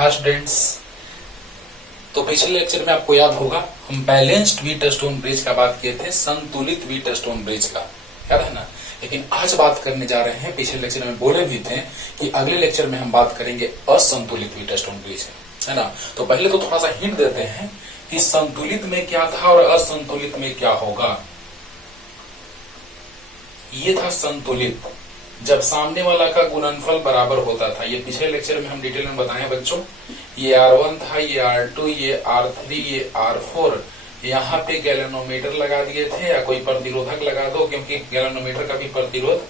हाँ स्टूडेंट्स, तो पिछले लेक्चर में आपको याद होगा हम बैलेंस्ड व्हीटस्टोन ब्रिज का बात किए थे, संतुलित व्हीटस्टोन ब्रिज का, याद है ना। लेकिन आज बात करने जा रहे हैं, पिछले लेक्चर में बोले भी थे कि अगले लेक्चर में हम बात करेंगे असंतुलित व्हीटस्टोन ब्रिज, है ना। तो पहले तो थोड़ा सा हिंट देते हैं कि संतुलित में क्या था और असंतुलित में क्या होगा। ये था संतुलित, जब सामने वाला का गुणनफल बराबर होता था। ये पिछले लेक्चर में हम डिटेल में बताए बच्चों। ये R1 था, ये R2, ये R3, ये R4। यहाँ पे गैल्वेनोमीटर लगा दिए थे, या कोई प्रतिरोधक लगा दो, क्योंकि गैल्वेनोमीटर का भी प्रतिरोध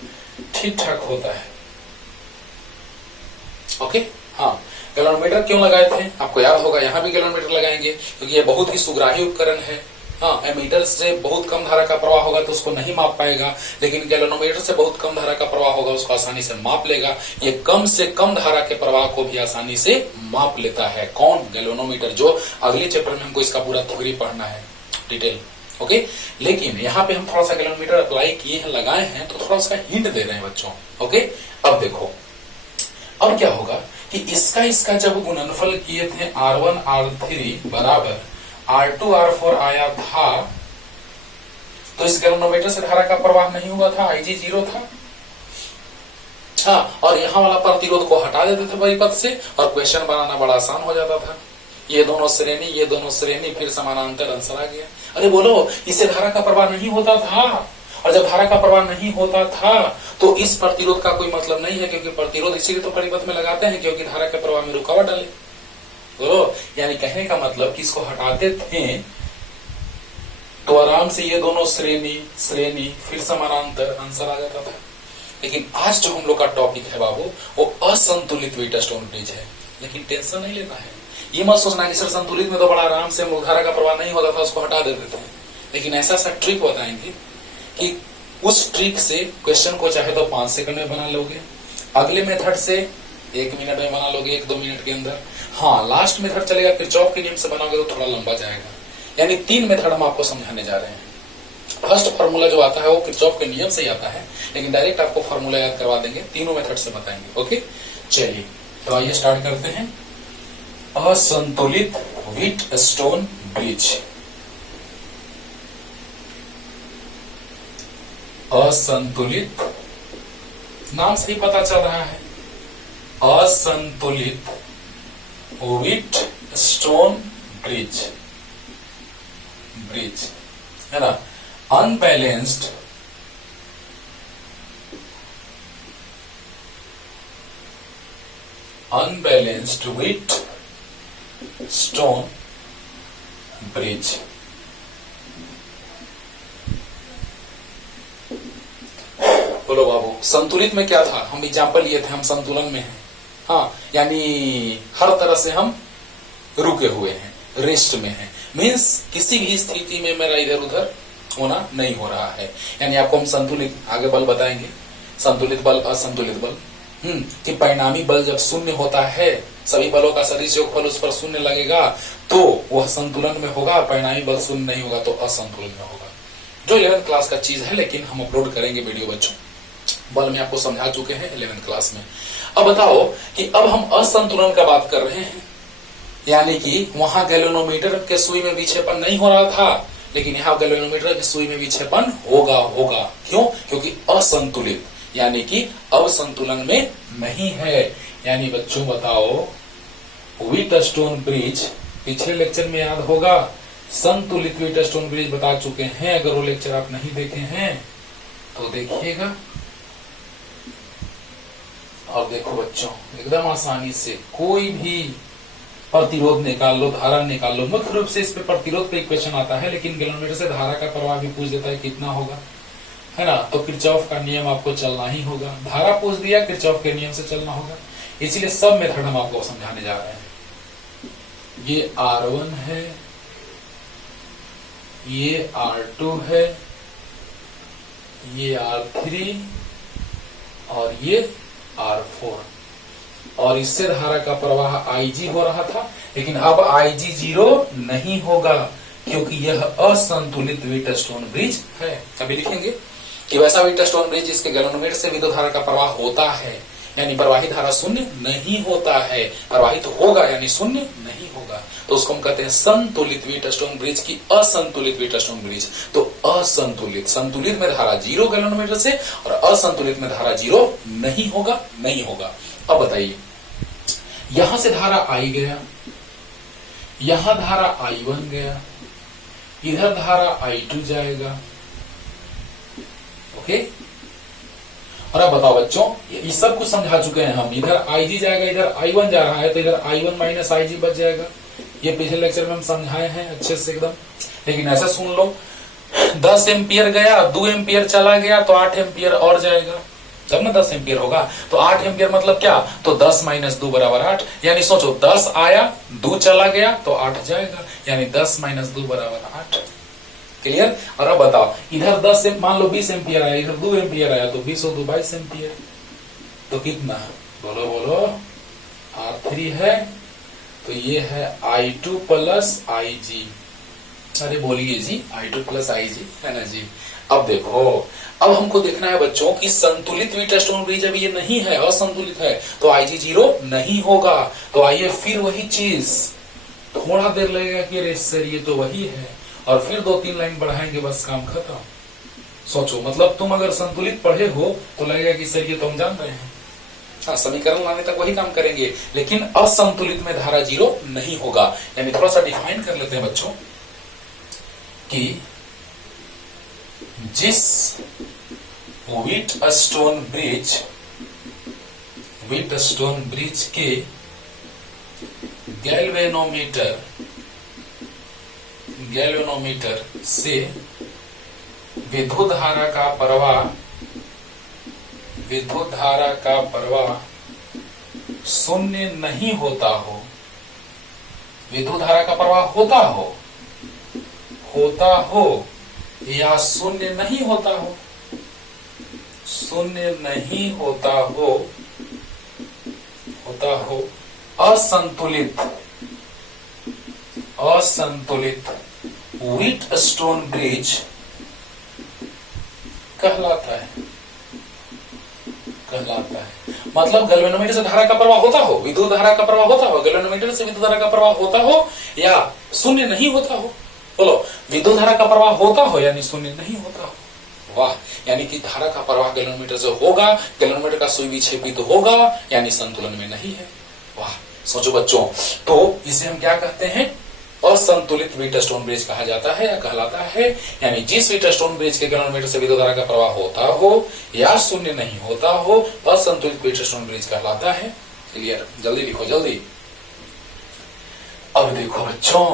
ठीक ठाक होता है। ओके, हाँ, गैल्वेनोमीटर क्यों लगाए थे आपको याद होगा। यहाँ भी गैल्वेनोमीटर लगाएंगे क्योंकि ये बहुत ही सुग्राही उपकरण है। हाँ, एमीटर से बहुत कम धारा का प्रवाह होगा तो उसको नहीं माप पाएगा, लेकिन गैल्वेनोमीटर से बहुत कम धारा का प्रवाह होगा, उसको आसानी से माप लेगा। ये कम से कम धारा के प्रवाह को भी आसानी से माप लेता है। कौन? गैल्वेनोमीटर, जो अगले चैप्टर में हमको इसका पूरा थ्योरी पढ़ना है डिटेल। ओके, लेकिन यहाँ पे हम थोड़ा सा गैल्वेनोमीटर अप्लाई किए हैं, लगाए हैं, तो थोड़ा सा हिंट दे रहे हैं बच्चों। ओके, अब देखो अब क्या होगा कि इसका जब गुणनफल किए थे R1 R3 बराबर R2 R4 आया था, तो इस गैल्वेनोमीटर से धारा का प्रवाह नहीं हुआ था, IG 0 था। हाँ, और यहाँ वाला प्रतिरोध को हटा देते थे परिपथ से, और क्वेश्चन बनाना बड़ा आसान हो जाता था। ये दोनों श्रेणी, ये दोनों श्रेणी, फिर समानांतर आंसर आ गया। अरे बोलो, इससे धारा का प्रवाह नहीं होता था, और जब धारा का प्रवाह नहीं होता था तो इस प्रतिरोध का कोई मतलब नहीं है, क्योंकि प्रतिरोध इसीलिए तो परिपथ में लगाते हैं क्योंकि धारा के प्रवाह में रुकावट डाले। तो यानी कहने का मतलब कि इसको हटाते थे तो आराम से ये दोनों श्रेणी फिर समानांतर आंसर आ जाता था। लेकिन आज जो हम लोग का टॉपिक है बाबू, वो असंतुलित व्हीटस्टोन ब्रिज है। लेकिन टेंशन नहीं लेना है, ये मत सोचना कि सर संतुलित में तो बड़ा आराम से धारा का प्रवाह नहीं होता था, उसको हटा देते थे। लेकिन ऐसा ट्रिक बताएंगे कि उस ट्रिक से क्वेश्चन को चाहे तो 5 सेकंड में बना लोगे, अगले मेथड से 1 मिनट में बना लोगे, 1-2 मिनट के अंदर। हाँ, लास्ट मेथड चलेगा किरचॉफ के नियम से बनाओगे तो थोड़ा लंबा जाएगा। यानी 3 मेथड हम आपको समझाने जा रहे हैं। फर्स्ट फार्मूला जो आता है वो किरचॉफ के नियम से ही आता है, लेकिन डायरेक्ट आपको फार्मूला याद करवा देंगे, तीनों मेथड से बताएंगे। ओके, चलिए तो आइए स्टार्ट करते हैं। असंतुलित व्हीटस्टोन ब्रिज। असंतुलित, नाम से ही पता चल रहा है, असंतुलित व्हीटस्टोन ब्रिज है ना। Unbalanced Wheatstone bridge. बोलो बाबू, संतुलित में क्या था? हम एग्जाम्पल लिए थे, हम संतुलन में हैं। हाँ, यानी हर तरह से हम रुके हुए हैं, रेस्ट में हैं। मीन्स किसी भी स्थिति में मेरा इधर उधर होना नहीं हो रहा है। यानी आपको हम संतुलित आगे बल बताएंगे, संतुलित बल, असंतुलित बल। कि परिणामी बल जब शून्य होता है, सभी बलों का सदिश योगफल उस पर शून्य लगेगा तो वह संतुलन में होगा, परिणामी बल शून्य नहीं होगा तो असंतुलन में होगा। जो 11th क्लास का चीज है, लेकिन हम अपलोड करेंगे वीडियो बच्चों। बल में आपको समझा चुके हैं 11th क्लास में। अब बताओ कि अब हम असंतुलन का बात कर रहे हैं, यानी कि वहां गैल्वेनोमीटर के सुई में विक्षेपण नहीं हो रहा था, लेकिन यहाँ गैल्वेनोमीटर की सुई में विक्षेपण होगा। क्यों? क्योंकि असंतुलित, यानी कि अब संतुलन में नहीं है। यानी बच्चों बताओ, व्हीटस्टोन ब्रिज पिछले लेक्चर में याद होगा, संतुलित व्हीटस्टोन ब्रिज बता चुके हैं। अगर वो लेक्चर आप नहीं देखे हैं तो देखिएगा। अब देखो बच्चों, एकदम आसानी से कोई भी प्रतिरोध निकाल लो, धारा निकाल लो। मुख्य रूप से इस पे प्रतिरोध पे इक्वेशन आता है, लेकिन गैल्वेनोमीटर से धारा का प्रवाह भी पूछ देता है कितना होगा, है ना। तो किरचॉफ का नियम आपको चलना ही होगा। धारा पूछ दिया, किरचॉफ के नियम से चलना होगा। इसीलिए सब मेथड हम आपको समझाने जा रहे हैं। ये R1 है, ये R2 है, ये R3 और ये R4, और इससे धारा का प्रवाह IG हो रहा था, लेकिन अब IG 0 नहीं होगा क्योंकि यह असंतुलित व्हीटस्टोन ब्रिज है। अभी लिखेंगे कि वैसा व्हीटस्टोन ब्रिज जिसके गैल्वेनोमीटर से विद्युत धारा का प्रवाह होता है, यानी प्रवाहित धारा शून्य नहीं होता है, प्रवाहित होगा यानी शून्य नहीं होगा। तो उसको हम कहते हैं संतुलित व्हीटस्टोन ब्रिज की असंतुलित व्हीटस्टोन ब्रिज। तो असंतुलित, संतुलित में धारा 0 गैल्वेनोमीटर से और असंतुलित में धारा 0 नहीं होगा, नहीं होगा। अब बताइए, यहां से धारा I गया, यहां धारा I1 गया, इधर धारा I2 जाएगा, ओके। और अब बताओ बच्चों, ये सब कुछ समझा चुके हैं हम। इधर IG जाएगा, इधर I1 जा रहा है, तो इधर I1 माइनस IG बच जाएगा। ये पिछले लेक्चर में हम समझाए हैं अच्छे से एकदम। लेकिन ऐसा सुन लो, 10 एम्पियर गया, 2 एम्पियर चला गया तो 8 एम्पियर और जाएगा, तब ना 10 एम्पियर होगा। तो 8 एम्पियर मतलब क्या, तो 10 माइनस 2 बराबर 8। यानी सोचो 10 आया, 2 चला गया तो 8 जाएगा, यानी 10 माइनस 2 बराबर 8। क्लियर। और अब बताओ, इधर 10 मान लो 20 एम्पियर आया, इधर 2 एम्पियर आया, तो 20 और 2 22 एम्पियर, तो कितना, बोलो बोलो, R3 है, तो ये है I2 प्लस IG। अरे बोलिए जी, I2 प्लस IG है ना जी। अब देखो, अब हमको देखना है बच्चों कि संतुलित व्हीटस्टोन ब्रिज अभी ये नहीं है, असंतुलित है, तो IG 0 नहीं होगा। तो आइए फिर वही चीज, थोड़ा देर लगेगा कि अरे सर ये तो वही है, और फिर 2-3 लाइन बढ़ाएंगे, बस काम खत्म। सोचो, मतलब तुम अगर संतुलित पढ़े हो तो लगेगा कि सर ये तो हम जान रहे हैं, हाँ, समीकरण लाने तक वही काम करेंगे, लेकिन असंतुलित में धारा 0 नहीं होगा। यानी थोड़ा सा डिफाइन कर लेते हैं बच्चों कि जिस व्हीटस्टोन ब्रिज के गैल्वेनोमीटर से विद्युत धारा का प्रवाह शून्य नहीं होता हो, विद्युत धारा का प्रवाह होता हो या शून्य नहीं होता हो, असंतुलित व्हीटस्टोन ब्रिज कहलाता है। मतलब गैल्वेनोमीटर से धारा का प्रवाह होता हो, विद्युत धारा का प्रवाह होता हो, गैल्वेनोमीटर से विद्युत धारा का प्रवाह होता हो या शून्य नहीं होता हो। बोलो, विद्युत धारा का प्रवाह होता हो यानी शून्य नहीं होता हो। वाह, यानी कि धारा का प्रवाह गैल्वेनोमीटर से होगा, गैल्वेनोमीटर का सुई विक्षेपित होगा, यानी संतुलन में नहीं है। वाह, सोचो बच्चों, तो इसे हम क्या कहते हैं, असंतुलित व्हीटस्टोन ब्रिज कहा जाता है या कहलाता है। यानी जिस व्हीटस्टोन ब्रिज के गैल्वेनोमीटर से विद्युत धारा का प्रवाह होता हो या शून्य नहीं होता हो, असंतुलित व्हीटस्टोन ब्रिज कहलाता है। क्लियर, जल्दी लिखो जल्दी। अब देखो बच्चों,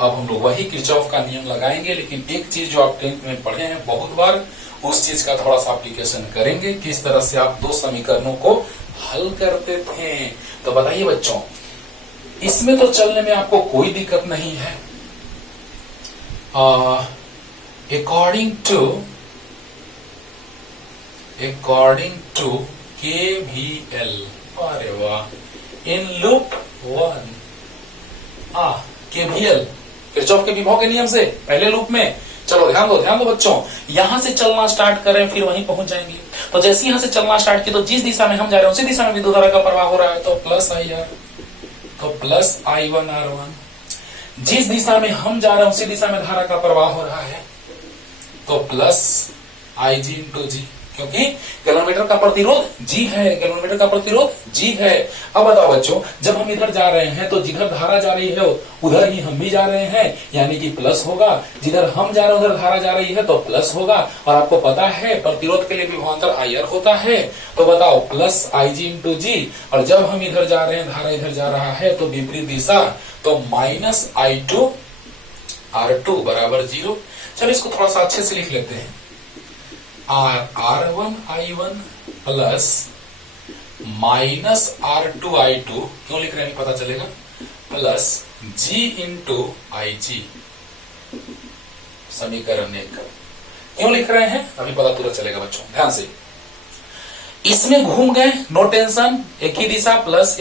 अब हम लोग वही किरचॉफ का नियम लगाएंगे, लेकिन एक चीज जो आप 10th में पढ़े हैं बहुत बार, उस चीज का थोड़ा सा एप्लीकेशन करेंगे, किस तरह से आप 2 समीकरणों को हल करते थे। तो बताइए बच्चों, इसमें तो चलने में आपको कोई दिक्कत नहीं है। अकॉर्डिंग टू KVL, अरे वाह, इन लूप 1 KVL, किरचॉफ के विभव के नियम से पहले लूप में। चलो ध्यान दो बच्चों, यहां से चलना स्टार्ट करें फिर वहीं पहुंच जाएंगे। तो जैसे यहां से चलना स्टार्ट किया तो जिस दिशा में हम जा रहे हैं उसी दिशा में विद्युत धारा का प्रवाह हो रहा है, तो प्लस IR, तो प्लस I1R1। जिस दिशा में हम जा रहे हैं उसी दिशा में धारा का प्रवाह हो रहा है, तो प्लस IG इंटू G, क्योंकि गैल्वेनोमीटर का प्रतिरोध G है। अब बताओ बच्चों, जब हम इधर जा रहे हैं तो जिधर धारा जा रही है उधर ही हम भी जा रहे हैं, यानी कि प्लस होगा। जिधर हम जा रहे हैं उधर धारा जा रही है तो प्लस होगा। और आपको पता है प्रतिरोध के लिए विभवांतर IR होता है, तो बताओ प्लस IG इंटू G। और जब हम इधर जा रहे हैं, धारा इधर जा रहा है, तो विपरीत दिशा, तो माइनस I2R2 बराबर 0। चलो इसको थोड़ा सा अच्छे से लिख लेते हैं, R1 I1 plus minus R2 I2, क्यों लिख रहे हैं पता चलेगा, प्लस G इंटू IG, समीकरण 1। क्यों लिख रहे हैं अभी पता तुरंत चलेगा बच्चों, ध्यान से। इसमें घूम गए, नो टेंशन, एक ही दिशा प्लस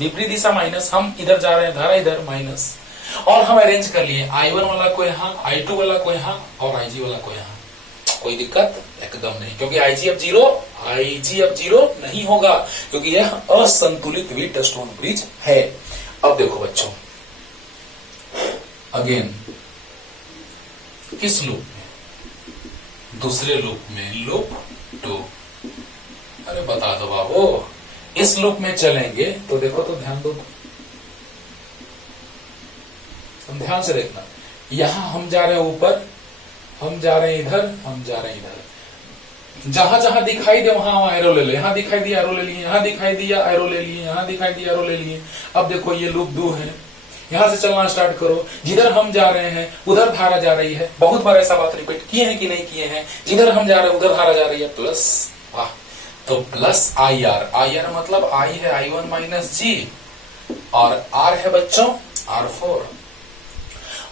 विपरीत दिशा माइनस, हम इधर जा रहे हैं, धारा इधर माइनस, और हम अरेंज कर लिए I1 वाला को यहाँ, I2 वाला को यहाँ और IG वाला को यहाँ। कोई दिक्कत एकदम नहीं, क्योंकि IG अब 0 IG अब 0 नहीं होगा क्योंकि यह असंतुलित व्हीटस्टोन ब्रिज है। अब देखो बच्चों, अगेन किस लूप में? दूसरे लूप में, लूप 2। अरे बता दो बाबू, इस लूप में चलेंगे तो देखो, तो ध्यान दो, ध्यान से देखना। यहां हम जा रहे हैं ऊपर, हम जा रहे हैं इधर, हम जा रहे हैं इधर। जहां जहां दिखाई दे वहां वहां एरो ले लो। यहां दिखाई दिया एरो ले लिए, यहां दिखाई दिया एरो ले लिए, यहां दिखाई दिया एरो ले लिए। अब देखो ये लूप 2 है, यहां से चलना स्टार्ट करो। जिधर हम जा रहे हैं उधर धारा जा रही है। बहुत बार ऐसा बात रिपीट किए हैं कि नहीं किए हैं? जिधर हम जा रहे हैं उधर धारा जा रही है, प्लस। वाह, तो प्लस IR। IR मतलब I है I1 माइनस G और R है बच्चों R4।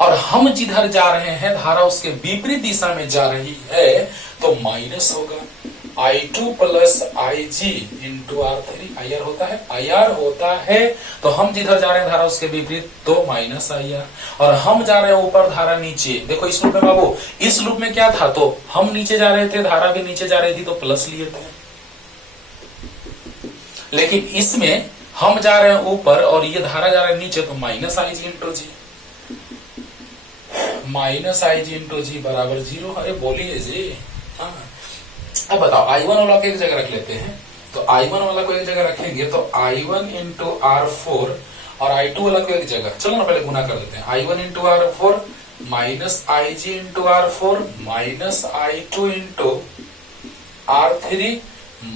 और हम जिधर जा रहे हैं धारा उसके विपरीत दिशा में जा रही है तो माइनस होगा I2 plus IG into R3। IR होता है, IR होता है। तो हम जिधर जा रहे हैं धारा उसके विपरीत तो माइनस IR, और हम जा रहे हैं ऊपर धारा नीचे। देखो इस लूप में बाबू, इस लूप में क्या था, तो हम नीचे जा रहे थे, धारा भी नीचे जा रही थी तो प्लस लिए थे। लेकिन इसमें हम जा रहे हैं ऊपर और ये धारा जा रहा है नीचे तो माइनस IG इंटू जी, माइनस IG इंटू जी बराबर 0। अरे बोलिए जी। हाँ, अब बताओ I1 वाला को एक जगह रख लेते हैं। तो I1 वाला को एक जगह रखेंगे तो I1 इंटू R4 और I2 वाला को एक जगह, चलो ना पहले गुना कर देते हैं। I1 into R4 minus IG into R4 minus I2 into R3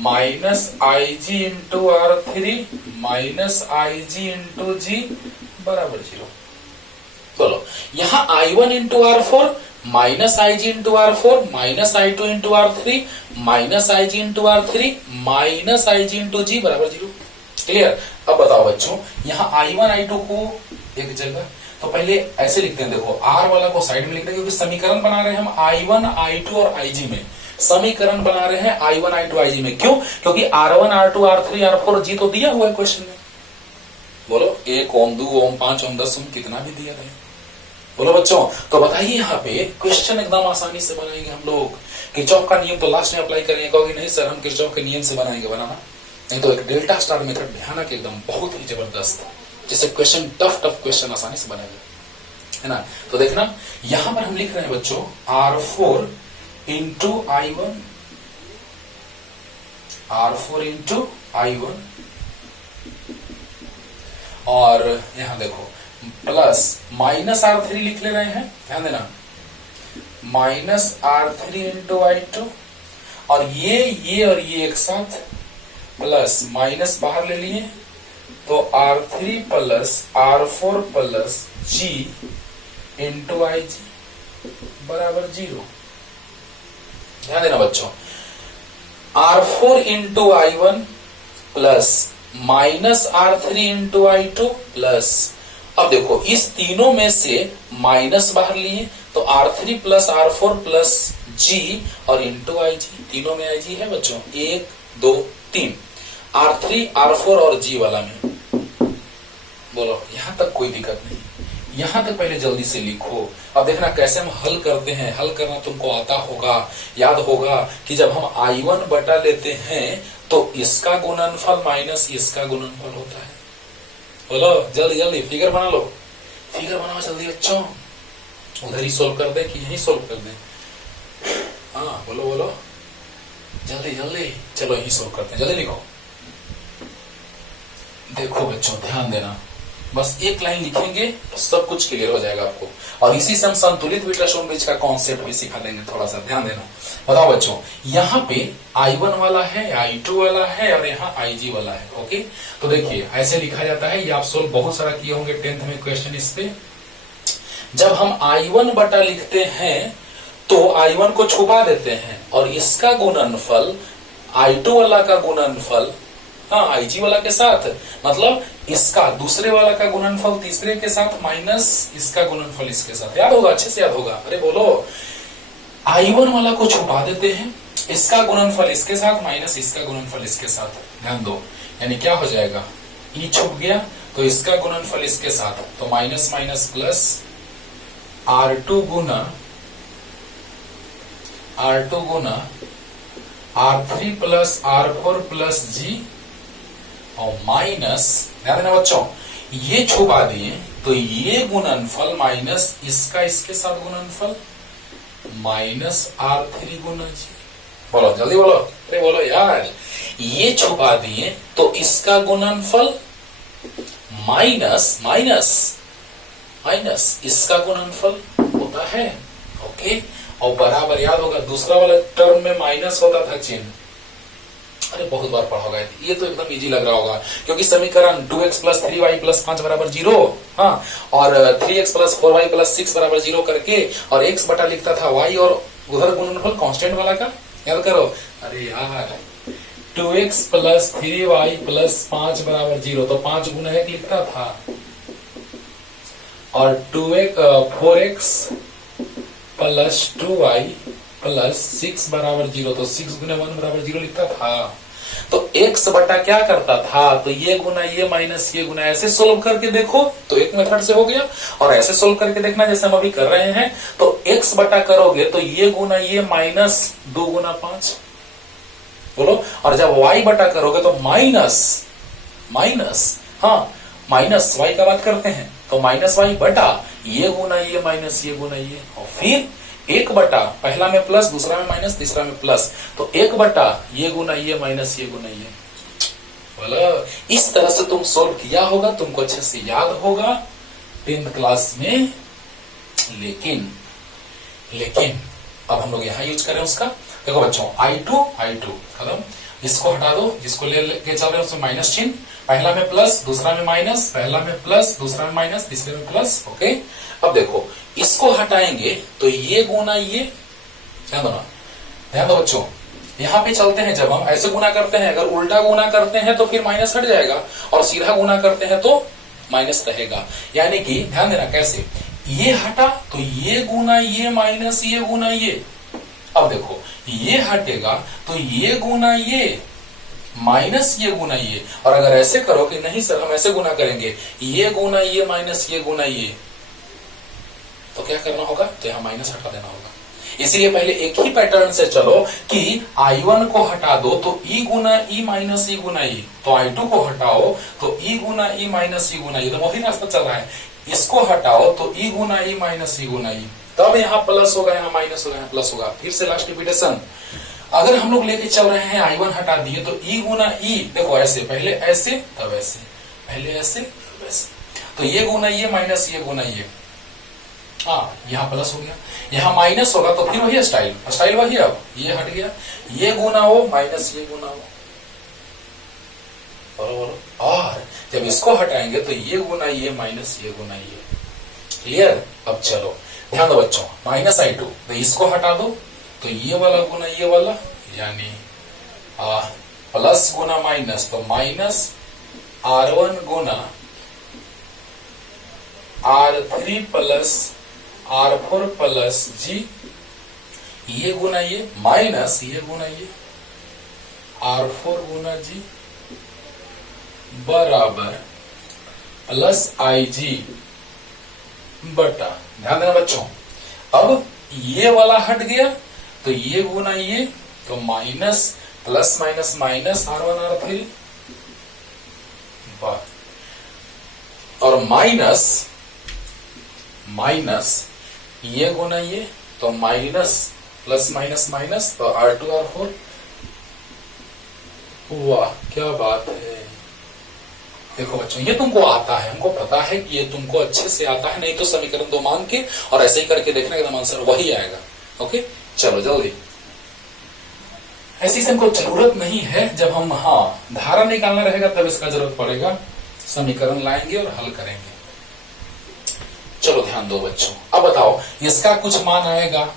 minus IG into R3 minus IG into G बराबर 0। बोलो, यहाँ I1 into R4 minus IG into R4 minus I2 into R3 minus IG into R3 minus IG into G बराबर 0। Clear? अब बताओ बच्चों, यहाँ I1 I2 को एक जगह, तो पहले ऐसे लिखते हैं। देखो R वाला को साइड में लिखते हैं क्योंकि समीकरण बना रहे हैं हम I1 I2 और IG में। समीकरण बना रहे हैं I1 I2 IG में। क्यों? क्योंकि R1 R2 R3 R4 G तो दिया हुआ है क्वेश्चन में। बोलो 1 ओम 2 ओम 5 ओम 10 ओम कितना भी दिया है। बोलो बच्चों, तो बताइए यहाँ पे क्वेश्चन एकदम आसानी से बनाएंगे हम लोग। किरचॉफ का नियम तो लास्ट में अप्लाई करेंगे। कहोगे नहीं सर हम किरचॉफ के नियम से बनाएंगे, बनाना नहीं तो एक डेल्टा स्टार मेथड भयानक एकदम बहुत ही जबरदस्त, जिससे क्वेश्चन टफ क्वेश्चन आसानी से बनाएंगे, है ना। तो देखना यहां पर हम लिख रहे हैं बच्चों R4 into I1, R4 into I1 और यहां देखो प्लस माइनस R3 लिख ले रहे हैं, ध्यान देना, माइनस R3 इंटू I2 और ये और ये एक साथ प्लस माइनस बाहर ले लिए तो R3 plus R4 plus G into IG बराबर 0। ध्यान देना बच्चों, R4 into I1 plus minus R3 into I2 plus, अब देखो इस तीनों में से माइनस बाहर लिए तो R3 plus R4 plus G और इंटू IG, तीनों में IG है बच्चों, 1 2 3, R3 R4 और G वाला में। बोलो यहां तक कोई दिक्कत नहीं, यहां तक पहले जल्दी से लिखो। अब देखना कैसे हम हल करते हैं। हल करना तुमको आता होगा, याद होगा कि जब हम I1 बटा लेते हैं तो इसका गुणनफल माइनस इसका गुणनफल होता है। बोलो जल्दी जल्दी फिगर बना लो, फिगर बनाओ जल्दी बच्चों। उधर ही सोल्व कर दे कि यही सोल्व कर दे? हाँ बोलो बोलो जल्दी जल्दी, चलो यही सोल्व करते हैं, जल्दी लिखो। देखो बच्चों ध्यान देना, बस एक लाइन लिखेंगे तो सब कुछ क्लियर हो जाएगा आपको, और इसी से हम संतुलित व्हीटस्टोन ब्रिज का कॉन्सेप्ट भी सिखा देंगे। थोड़ा सा ध्यान देना। बताओ बच्चों, यहाँ पे I1 वाला है, I2 वाला है और यहाँ IG वाला है। ओके, तो देखिए ऐसे लिखा जाता है। ये आप सोल्व बहुत सारा किए होंगे 10th में क्वेश्चन इस पे। जब हम I1 बटा लिखते हैं तो I1 को छुपा देते हैं और इसका गुणनफल I2 वाला का गुणनफल IG वाला के साथ, मतलब इसका दूसरे वाला का गुणनफल तीसरे के साथ माइनस इसका गुणनफल इसके साथ। याद होगा, अच्छे से याद होगा। अरे बोलो, I1 वाला को छुपा देते हैं, इसका गुणनफल इसके साथ माइनस इसका गुणनफल इसके साथ। ध्यान दो, यानी क्या हो जाएगा, E छुप गया तो इसका गुणनफल इसके साथ, तो माइनस माइनस प्लस R2 गुना R3 प्लस R4 प्लस जी और माइनस, ध्यान देना बच्चों, ये छुपा दिए तो ये गुणनफल माइनस इसका इसके साथ गुणनफल माइनस R3 गुना जी। बोलो जल्दी बोलो, अरे बोलो यार, ये छुपा दिए तो इसका गुणनफल माइनस माइनस माइनस इसका गुणनफल होता है। ओके, और बराबर याद होगा दूसरा वाला टर्म में माइनस होता था चिन्ह, अरे बहुत बार पढ़ा होगा, ये तो एकदम इजी लग रहा होगा क्योंकि समीकरण 2x प्लस 3y प्लस 5 बराबर 0, हाँ, और 3x प्लस 4y प्लस 6 बराबर 0 करके और x बटा लिखता था y और उधर गुणनफल कांस्टेंट वाला का याद करो। अरे यार 2x प्लस 3y प्लस 5 बराबर 0 तो 5 गुना 1 लिखता था और 4x प्लस 2y प्लस 6 बराबर 0 तो 6 गुना 1 बराबर 0 लिखता था। तो x बटा क्या करता था, तो ये गुना ये माइनस ये गुना, ऐसे सोल्व करके देखो तो एक मेथड से हो गया, और ऐसे सोल्व करके देखना जैसे हम अभी कर रहे हैं। तो x बटा करोगे तो ये गुना ये माइनस 2 गुना 5, बोलो, और जब y बटा करोगे तो माइनस माइनस, हाँ माइनस y का बात करते हैं तो माइनस y बटा ये गुना ये माइनस ये गुना ये, और फिर 1 बटा, पहला में प्लस दूसरा में माइनस तीसरा में प्लस, तो 1 बटा ये गुना ये माइनस ये गुना ये। बोलो, इस तरह से तुम सोल्व किया होगा, तुमको अच्छे से याद होगा 10th क्लास में। लेकिन अब हम लोग यहां यूज करें उसका। देखो बच्चों, I2 खत्म, इसको हटा दो, जिसको लेके चल रहे हैं उसमें माइनस चिन्ह, पहला में प्लस दूसरा में माइनस, पहला में प्लस दूसरा में माइनस तीसरे में प्लस। ओके, अब देखो इसको हटाएंगे तो ये गुना ये, ध्यान दो बच्चों, यहां पे चलते हैं, जब हम ऐसे गुना करते हैं, अगर उल्टा गुना करते हैं तो फिर माइनस हट जाएगा, और सीधा गुना करते हैं तो माइनस रहेगा। यानी कि ध्यान देना कैसे, ये हटा तो ये गुना ये माइनस ये गुना ये। अब देखो ये हटेगा तो ये गुना ये माइनस ये गुना ये, और अगर ऐसे करो कि नहीं सर हम ऐसे गुना करेंगे, ये गुना ये माइनस ये गुना ये, तो क्या करना होगा, तो यहां माइनस हटा देना होगा। इसीलिए पहले एक ही पैटर्न से चलो कि I1 को हटा दो तो E गुना E माइनस E गुना E, तो I2 को हटाओ तो E गुना E माइनस E गुना E, तो वही रास्ता चल रहा है। इसको हटाओ तो E गुना E माइनस E गुना E, तब यहाँ प्लस होगा, यहाँ माइनस होगा, यहाँ प्लस होगा। फिर से लास्ट रिपीटेशन, अगर हम लोग लेके चल रहे हैं I1 हटा दिए तो E गुना E, देखो ऐसे, पहले ऐसे तब ऐसे, पहले ऐसे तब ऐसे, तो ये गुना ये माइनस ये गुना ये, हाँ यहाँ प्लस हो गया, यहाँ माइनस होगा तो फिर वही स्टाइल वही, अब ये हट गया, ये गुना हो माइनस ये गुना हो, बरोबर, और जब इसको हटाएंगे तो ये गुना ये माइनस ये गुना ये। क्लियर? अब चलो ध्यान दो बच्चों, माइनस I2 तो इसको हटा दो तो ये वाला गुना ये वाला, यानी प्लस गुना माइनस, तो माइनस R1 गुना R3 प्लस R4 प्लस जी, ये गुना ये माइनस ये गुना ये R4 गुना जी बराबर प्लस IG बटा, ध्यान देना बच्चों, अब ये वाला हट गया तो ये गुना ये, तो minus plus minus minus R1 R3 और माइनस माइनस ये गुना ये, तो माइनस प्लस माइनस माइनस, तो R2 R4। वाह क्या बात है। देखो बच्चों ये तुमको आता है, हमको पता है कि ये तुमको अच्छे से आता है, नहीं तो समीकरण 2 मान के और ऐसे ही करके देखना एकदम आंसर वही आएगा। ओके चलो जल्दी, ऐसी से हमको जरूरत नहीं है, जब हम धारा निकालना रहेगा तब इसका जरूरत पड़ेगा, समीकरण लाएंगे और हल करेंगे। चलो ध्यान दो बच्चों, अब बताओ इसका कुछ मान आएगा,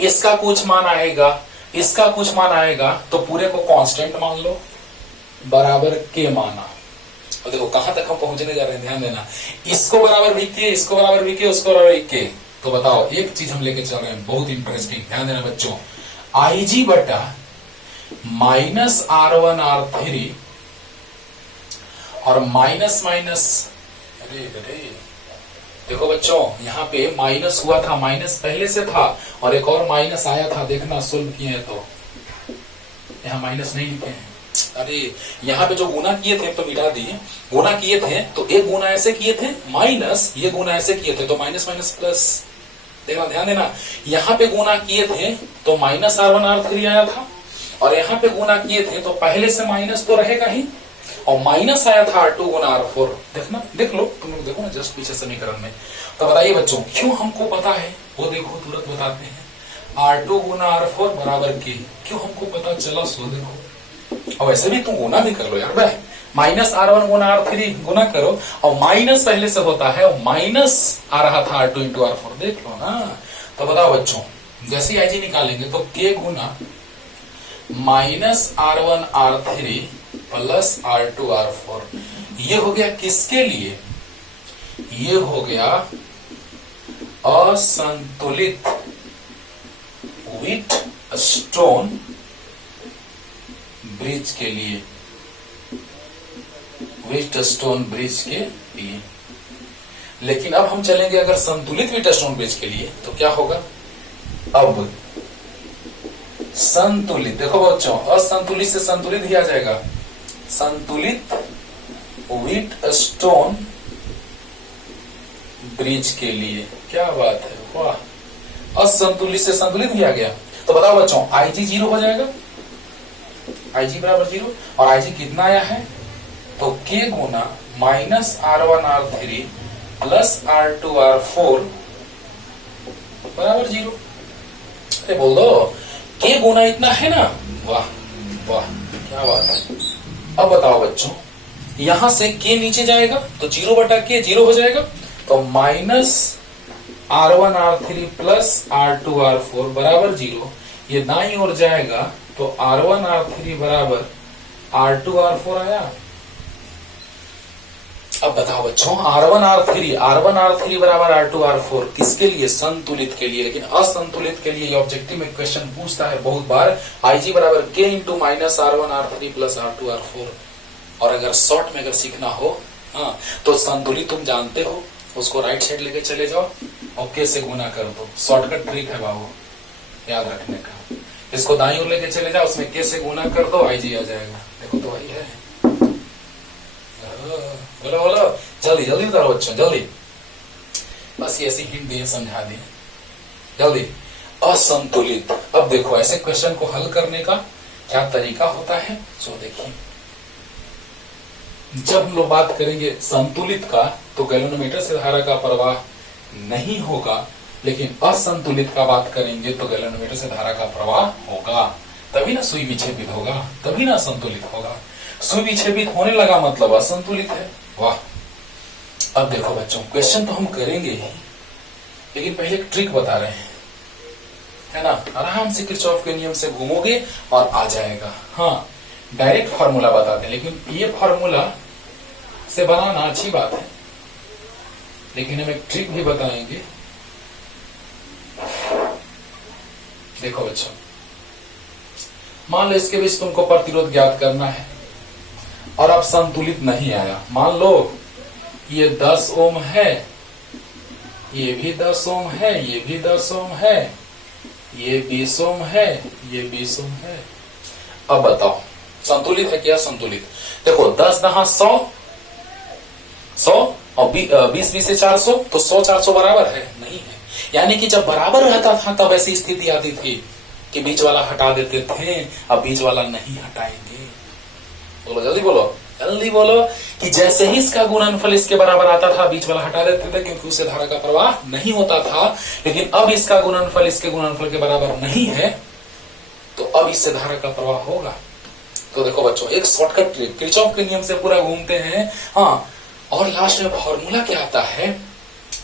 इसका कुछ मान आएगा, इसका कुछ मान आएगा, तो पूरे को कांस्टेंट मान लो, बराबर के माना। और देखो कहां तक हम पहुंचने जा रहे हैं, ध्यान देना, इसको बराबर भी के, इसको बराबर भी के, उसको बराबर के, तो बताओ एक चीज हम लेके चल रहे हैं बहुत इंटरेस्टिंग, ध्यान देना बच्चों, IG बटा माइनस R1 R3 और माइनस माइनस, अरे देखो बच्चों यहाँ पे माइनस हुआ था, माइनस पहले से था और एक और माइनस आया था, देखना सोल्व किए तो यहाँ माइनस नहीं लिखे हैं। अरे यहाँ पे जो गुना किए थे तो मिटा दिए, गुना किए थे तो एक गुना ऐसे किए थे माइनस, ये गुना ऐसे किए थे तो माइनस माइनस प्लस। देखना, ध्यान देना, यहाँ पे गुना किए थे तो माइनस R1 R3 आया था, और यहाँ पे गुना किए थे तो पहले से माइनस तो रहेगा ही, और माइनस आया था R2 गुना R4। देखना, देख लो तुम लोग, देखो ना जस्ट पीछे समीकरण में। तो बताइए बच्चों, क्यों हमको पता है वो देखो तुरंत बताते हैं। R2 गुना R4 बराबर के, क्यों हमको पता चला सो देखो। और वैसे भी तुम गुना भी कर लो यार भाई, माइनस R1 गुना R3 गुना करो, और माइनस पहले से होता है, और माइनस आ रहा था R2 इंटू R4, देख लो ना। तो बताओ बच्चों, जैसे ही IG निकालेंगे तो K गुना minus R1 R3 plus R2 R4, ये हो गया किसके लिए? ये हो गया असंतुलित व्हीट स्टोन ब्रिज के लिए, व्हीट स्टोन ब्रिज के लिए। लेकिन अब हम चलेंगे अगर संतुलित व्हीट स्टोन ब्रिज के लिए तो क्या होगा? अब संतुलित, देखो बच्चों, असंतुलित से संतुलित ही आ जाएगा। संतुलित व्हीट स्टोन ब्रिज के लिए, क्या बात है, वाह, असंतुलित से संतुलित भी आ गया। तो बताओ बच्चों, IG 0 हो जाएगा, IG बराबर 0, और IG कितना आया है? तो K गुना minus R1 R3 plus R2 R4 बराबर 0। अरे बोल दो, K गुना इतना है ना, वाह वाह, क्या बात है। अब बताओ बच्चों, यहां से K नीचे जाएगा तो 0 बटा K 0 हो जाएगा, तो minus R1 R3 plus R2 R4 बराबर 0। ये दाईं ओर जाएगा तो R1 R3 बराबर R2 R4 आया। अब बताओ बच्चों, R1 R3 बराबर R2 R4 किसके लिए? संतुलित के लिए। लेकिन असंतुलित के लिए ये ऑब्जेक्टिव में क्वेश्चन पूछता है बहुत बार, IG बराबर K into minus R1 R3 plus R2 R4। और अगर शॉर्ट में अगर सीखना हो, हाँ, तो संतुलित तुम जानते हो, उसको राइट साइड लेके चले जाओ और K से गुना कर दो। शॉर्टकट ट्रिक है बाबू, याद रखने का। इसको दाईं ओर लेके चले जाओ, उसमें K से गुना कर दो, IG आ जाएगा। देखो तो वही है। बोलो बोलो, जल्दी जल्दी उतारो बच्चों, जल्दी। बस ऐसी हिंट दिए, समझा दिए, जल्दी। असंतुलित। अब देखो ऐसे क्वेश्चन को हल करने का क्या तरीका होता है, सो देखिए। जब हम लोग बात करेंगे संतुलित का तो गैल्वेनोमीटर से धारा का प्रवाह नहीं होगा, लेकिन असंतुलित का बात करेंगे तो गैल्वेनोमीटर से धारा का प्रवाह होगा। तभी ना सुई विक्षेपित होगा, तभी ना संतुलित होगा। सुई विक्षेपित होने लगा मतलब असंतुलित है। वाह। अब देखो बच्चों, क्वेश्चन तो हम करेंगे ही, लेकिन पहले एक ट्रिक बता रहे हैं, है ना। आराम से किरचॉफ के नियम से घूमोगे और आ जाएगा। हाँ, डायरेक्ट फॉर्मूला बताते हैं, लेकिन ये फॉर्मूला से बनाना अच्छी बात है, लेकिन हम एक ट्रिक भी बताएंगे। देखो बच्चों, मान लो इसके बीच तुमको प्रतिरोध ज्ञात करना है और अब संतुलित नहीं आया। मान लो ये 10 ओम है, ये भी 10 ओम है, ये भी 10 ओम है, ये 20 ओम है, ये 20 ओम है। अब बताओ संतुलित है क्या? संतुलित। देखो 10 दहा 100, 100 और 20 से 400, तो 100 400 बराबर है? नहीं है। यानी कि जब बराबर रहता था तब ऐसी स्थिति आती थी कि बीच वाला हटा देते थे, अब बीच वाला नहीं हटाएंगे। बोलो जल्दी बोलो, जल्दी बोलो कि जैसे ही इसका गुणनफल इसके बराबर आता था बीच वाला हटा देते थे, क्योंकि उससे धारा का प्रवाह नहीं होता था। लेकिन अब इसका गुणनफल इसके गुणनफल के बराबर नहीं है, तो अब इससे धारा का प्रवाह होगा। तो देखो बच्चों, एक शॉर्टकट ट्रिक, किरचॉफ के नियम से पूरा घूमते हैं। हाँ, और लास्ट में फॉर्मूला क्या आता है?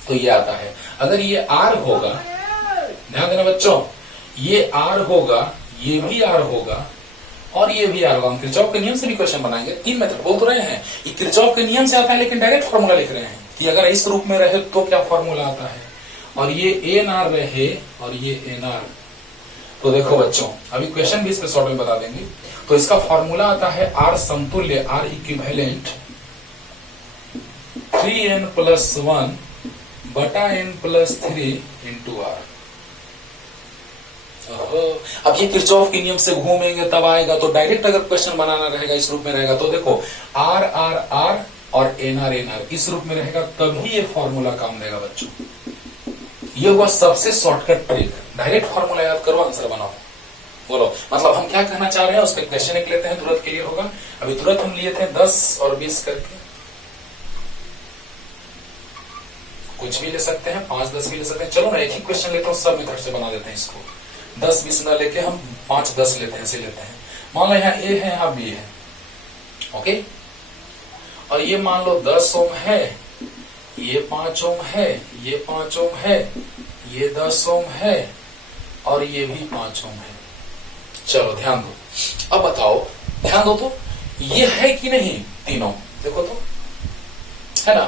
तो ये आता है, अगर ये R होगा, ध्यान देना बच्चों, ये R होगा, ये भी R होगा और ये भी R होगा। हम किरचॉफ के नियम से भी क्वेश्चन बनाएंगे। 3 मेथड बोल तो रहे हैं, ये किरचॉफ के नियम से आता है, लेकिन डायरेक्ट फॉर्मूला लिख रहे हैं कि अगर इस रूप में रहे तो क्या फॉर्मूला आता है, और ये ANR रहे और ये NR। तो देखो बच्चों, अभी क्वेश्चन भी इस पे शॉर्ट में बता देंगे। तो इसका फॉर्मूला आता है R समतुल्य, R इक्विवेलेंट 3n+1 बटा n+3 इंटू R। अब ये किरचॉफ के नियम से घूमेंगे तब आएगा, तो डायरेक्ट अगर क्वेश्चन बनाना रहेगा इस रूप में रहेगा तो देखो आर आर आर और एनआर एनआर इस रूप में रहेगा, तभी ये फॉर्मूला काम देगा बच्चों। ये हुआ सबसे शॉर्टकट ट्रिक, डायरेक्ट फॉर्मूला याद करो आंसर बनाओ। बोलो मतलब हम क्या कहना चाह रहे हैं, उस पर क्वेश्चन एक लेते हैं, तुरंत क्लियर होगा। अभी तुरंत हम लिए थे 10 और 20 करके, कुछ भी ले सकते हैं, 5 10 भी ले सकते हैं। चलो मैं एक ही क्वेश्चन लेता हूँ, सब मेथड से बना देते हैं इसको। 10 20 न लेके हम 5 10 लेते हैं, ऐसे लेते हैं। मान लो यहाँ ए है, यहाँ बी है, ओके। और ये मान लो 10 ओम है, ये 5 ओम है, ये 5 ओम है, ये 10 ओम है और ये भी 5 ओम है। चलो ध्यान दो, अब बताओ, ध्यान दो तो ये है कि नहीं तीनों, देखो तो है ना।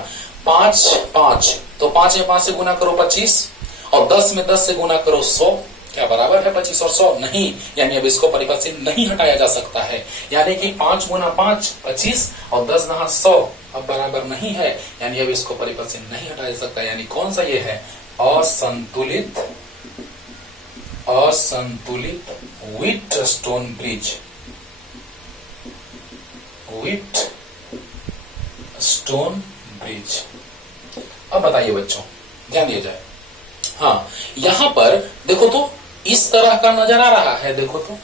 5 5 तो 5 में 5 से गुना करो 25 और 10 में 10 से गुना करो 100, क्या बराबर है 25 और 100? नहीं, यानी अब इसको परिपथ से नहीं हटाया जा सकता है। यानी कि 5 गुना 5 25 और 10 गुना 100 अब बराबर नहीं है, यानी अब इसको परिपथ से नहीं हटाया जा सकता। यानी कौन सा ये है? असंतुलित, असंतुलित व्हीटस्टोन ब्रिज, व्हीटस्टोन ब्रिज। अब बताइए बच्चों, ध्यान दिया जाए। हाँ, यहां पर देखो तो इस तरह का नजर आ रहा है, देखो तो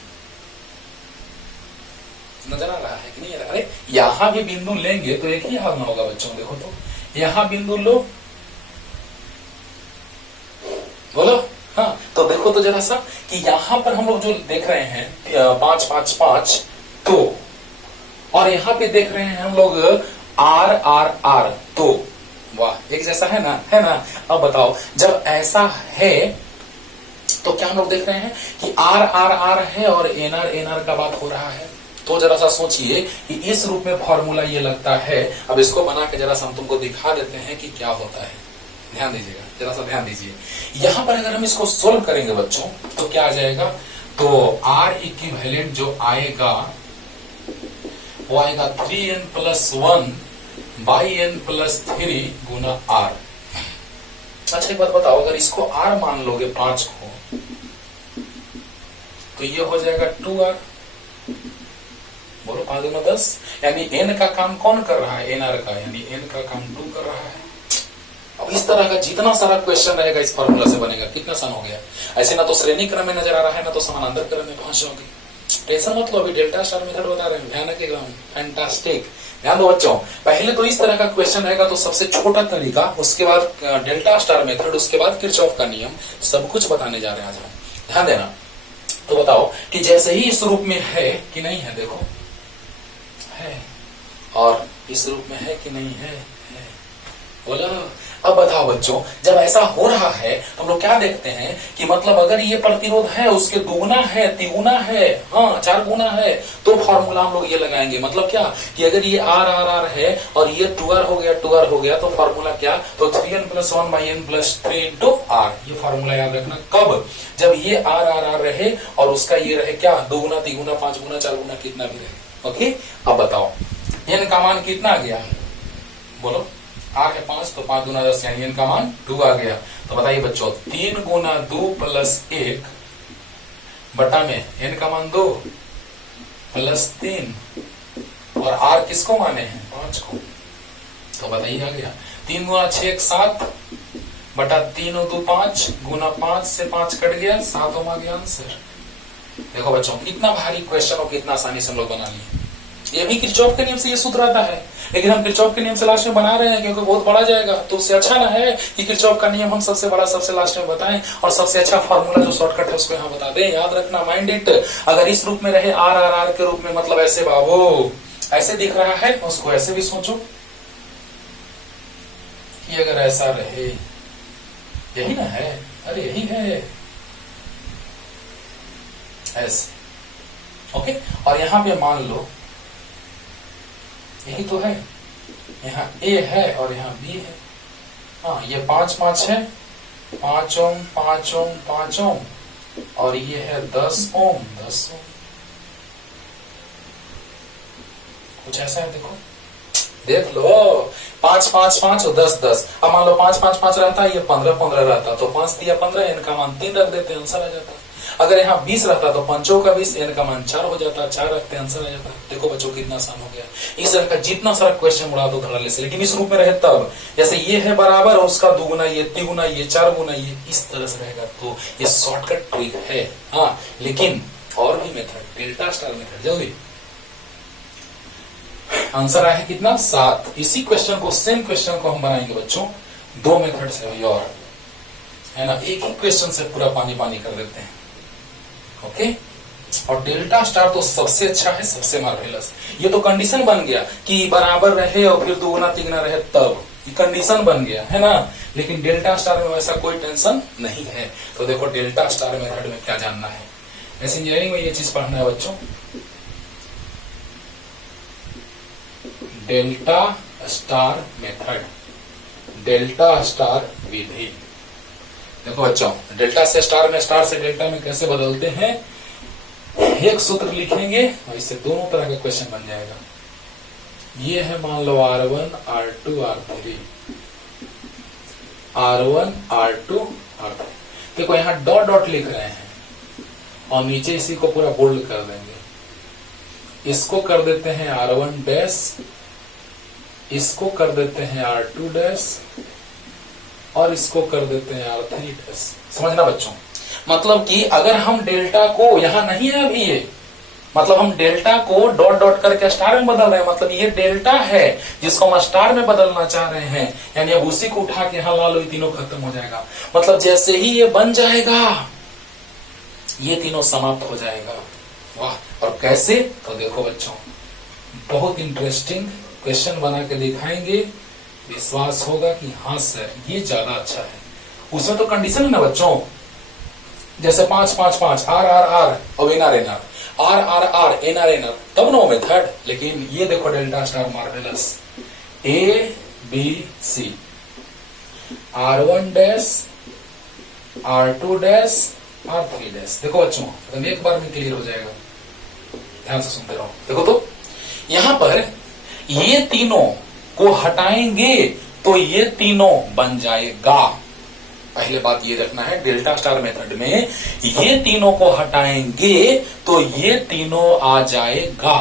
नजर आ रहा है कि नहीं? अरे यहां भी बिंदु लेंगे तो एक ही हाल ना होगा बच्चों, देखो तो यहां बिंदु लो, बोलो। हाँ, तो देखो तो जरा सा कि यहां पर हम लोग जो देख रहे हैं 5 5 5 तो, और यहां पे देख रहे हैं हम लोग आर आर आर, तो वाह एक जैसा है ना, है ना। अब बताओ जब ऐसा है तो क्या हम लोग देख रहे हैं कि आर आर आर है और एनआर एनआर का बात हो रहा है। तो जरा सा सोचिए कि इस रूप में फॉर्मूला ये लगता है। अब इसको बना के जरा सा हम तुमको दिखा देते हैं कि क्या होता है, ध्यान दीजिएगा, जरा सा ध्यान दीजिए। यहां पर अगर हम इसको सोल्व करेंगे बच्चों तो क्या आ जाएगा, तो आर इक्विवेलेंट जो आएगा वो आएगा 3n+1 by n+3 Guna r। अच्छा एक बात बताओ, अगर इसको r मान लोगे 5 को तो ये हो जाएगा 2r, बोलो 5 दूना 10, यानी n का काम कौन कर रहा है? nr का, यानी n का काम 2 कर रहा है। अब इस तरह का जितना सारा क्वेश्चन रहेगा इस फॉर्मूला से बनेगा। कितना आसान हो गया। ऐसे ना तो श्रेणी क्रम में नजर आ रहा है, ना तो समानांतर क्रम में पहुंच जाओगे। टेंशन मत लो, अभी डेल्टा स्टार मेथड बता रहे हैं, भयानक एकदम फैंटास्टिक। ध्यान दो बच्चों, पहले तो इस तरह का क्वेश्चन रहेगा तो सबसे छोटा तरीका, उसके बाद डेल्टा स्टार मेथड, उसके बाद किरचॉफ का नियम, सब कुछ बताने जा रहे हैं आज हम, ध्यान देना। तो बताओ कि जैसे ही इस रूप में है कि नहीं है, देखो है, और इस रूप में है कि नहीं है, बोला। अब बताओ बच्चों, जब ऐसा हो रहा है तो हम लोग क्या देखते हैं कि मतलब अगर ये प्रतिरोध है उसके दोगुना है, तिगुना है, हाँ 4 गुना है, तो फॉर्मूला हम लोग ये लगाएंगे। मतलब क्या कि अगर ये आर आर आर है और ये 2r हो गया, 2r हो गया, तो फॉर्मूला क्या, तो 3n+1 by n+3 into r। ये फॉर्मूला याद रखना। कब? जब ये आर आर आर रहे और उसका ये रहे क्या, 2 गुना 3 गुना 5 गुना 4 गुना कितना भी रहे। ओके, अब बताओ n का मान कितना आ गया, बोलो। r है 5 तो 5 गुना 10 यानी n का मान 2 आ गया। तो बताइए बच्चों 3 गुना 2 प्लस 1 बटा में n का मान 2 प्लस 3 और r किसको माने हैं, 5 को। तो बताइए आ गया 3 गुना 6 7 बटा 3 और 2 5 गुना 5 से 5 कट गया, 7 आ गया आंसर। देखो बच्चों कितना भारी क्वेश्चन और कितना आसानी से हम लोग बना लिए। ये भी किरचॉफ के नियम से ये सूत्र आता है, लेकिन हम किरचॉफ के नियम से लास्ट में बना रहे हैं क्योंकि बहुत बड़ा जाएगा। तो उससे अच्छा ना है कि किरचॉफ का नियम हम सबसे बड़ा सबसे लास्ट में बताएं और सबसे अच्छा फॉर्मूला जो शॉर्टकट है उसको यहाँ बता दें। याद रखना, माइंड इट। अगर इस रूप में रहे आर आर आर के रूप में, मतलब ऐसे बाबू ऐसे दिख रहा है, उसको ऐसे भी सोचो कि अगर ऐसा रहे, यही ना है, अरे यही है ऐसे, ओके। और यहां पे मान लो यही तो है, यहाँ A है और यहाँ B है। हाँ, ये 5 5 है, 5 ओम 5 ओम 5 ओम, और ये है 10 ओम 10 ओम। कुछ ऐसा है, देखो देख लो, 5 5 5 और 10 10। अब मान लो 5 5 5 रहता, ये 15 15 रहता, तो 5 दिया 15, इनका मान 3 रख देते, आंसर आ जाता। अगर यहाँ 20 रहता तो 5 का 20, n का मान 4 हो जाता, 4 रखते आंसर आ जाता। देखो बच्चों कितना आसान हो गया। इस तरह का जितना सारा क्वेश्चन उड़ा दो धड़ल्ले से, लेकिन इस रूप में रहे तब, जैसे ये है बराबर और उसका 2 गुना ये, 3 गुना ये, 4 गुना ये, इस तरह से रहेगा। तो ये शॉर्टकट ट्रिक है। हाँ, लेकिन और भी मेथड, डेल्टा स्टार मेथड। जल्दी आंसर आया है कितना? 7। इसी क्वेश्चन को, सेम क्वेश्चन को हम बनाएंगे बच्चों 2 मेथड से भी, और है ना, एक ही क्वेश्चन से पूरा पानी पानी कर देते हैं। ओके, और डेल्टा स्टार तो सबसे अच्छा है, सबसे मार्वेलस। ये तो कंडीशन बन गया कि बराबर रहे और फिर 2 गुना 3 गुना रहे, तब ये कंडीशन बन गया है ना। लेकिन डेल्टा स्टार में वैसा कोई टेंशन नहीं है। तो देखो डेल्टा स्टार मेथड में क्या जानना है, ऐसे इंजीनियरिंग में ये चीज पढ़ना है बच्चों। Delta star method, delta star विधि। देखो बच्चों, डेल्टा से स्टार में, स्टार से डेल्टा में कैसे बदलते हैं, एक सूत्र लिखेंगे और इससे दोनों तरह का क्वेश्चन बन जाएगा। ये है मान लो R1 R2 R3, R1 R2 R3। देखो यहाँ डॉट डॉट लिख रहे हैं और नीचे इसी को पूरा बोल्ड कर देंगे। इसको कर देते हैं R1 डैश, इसको कर देते हैं R2 डैश और इसको कर देते हैं R3 डैश। समझना बच्चों, मतलब कि अगर हम डेल्टा को, यहां नहीं है अभी ये, मतलब हम डेल्टा को डॉट डॉट करके स्टार में बदल रहे हैं, मतलब ये डेल्टा है जिसको हम स्टार में बदलना चाह रहे हैं। यानी अब उसी को उठा के यहां ला लो, ये तीनों खत्म हो जाएगा। मतलब जैसे ही ये बन जाएगा ये तीनों समाप्त हो जाएगा। वाह, और कैसे? तो देखो बच्चों, बहुत इंटरेस्टिंग क्वेश्चन बना के दिखाएंगे, विश्वास होगा कि हाँ सर ये ज्यादा अच्छा है। उसमें तो कंडीशन है ना बच्चों, जैसे 5 5 5 आर आर आर और N R N R, R R R N R N R, तब नो मेथड। लेकिन ये देखो delta star marvellous, A B C, R1 dash, R2 dash, R3 dash. देखो बच्चों, एकदम एक बार में क्लियर हो जाएगा, ध्यान से सुनते रहो। देखो तो यहां पर ये तीनों को हटाएंगे तो ये तीनों बन जाएगा। पहले बात ये रखना है, डेल्टा स्टार मेथड में ये तीनों को हटाएंगे तो ये तीनों आ जाएगा।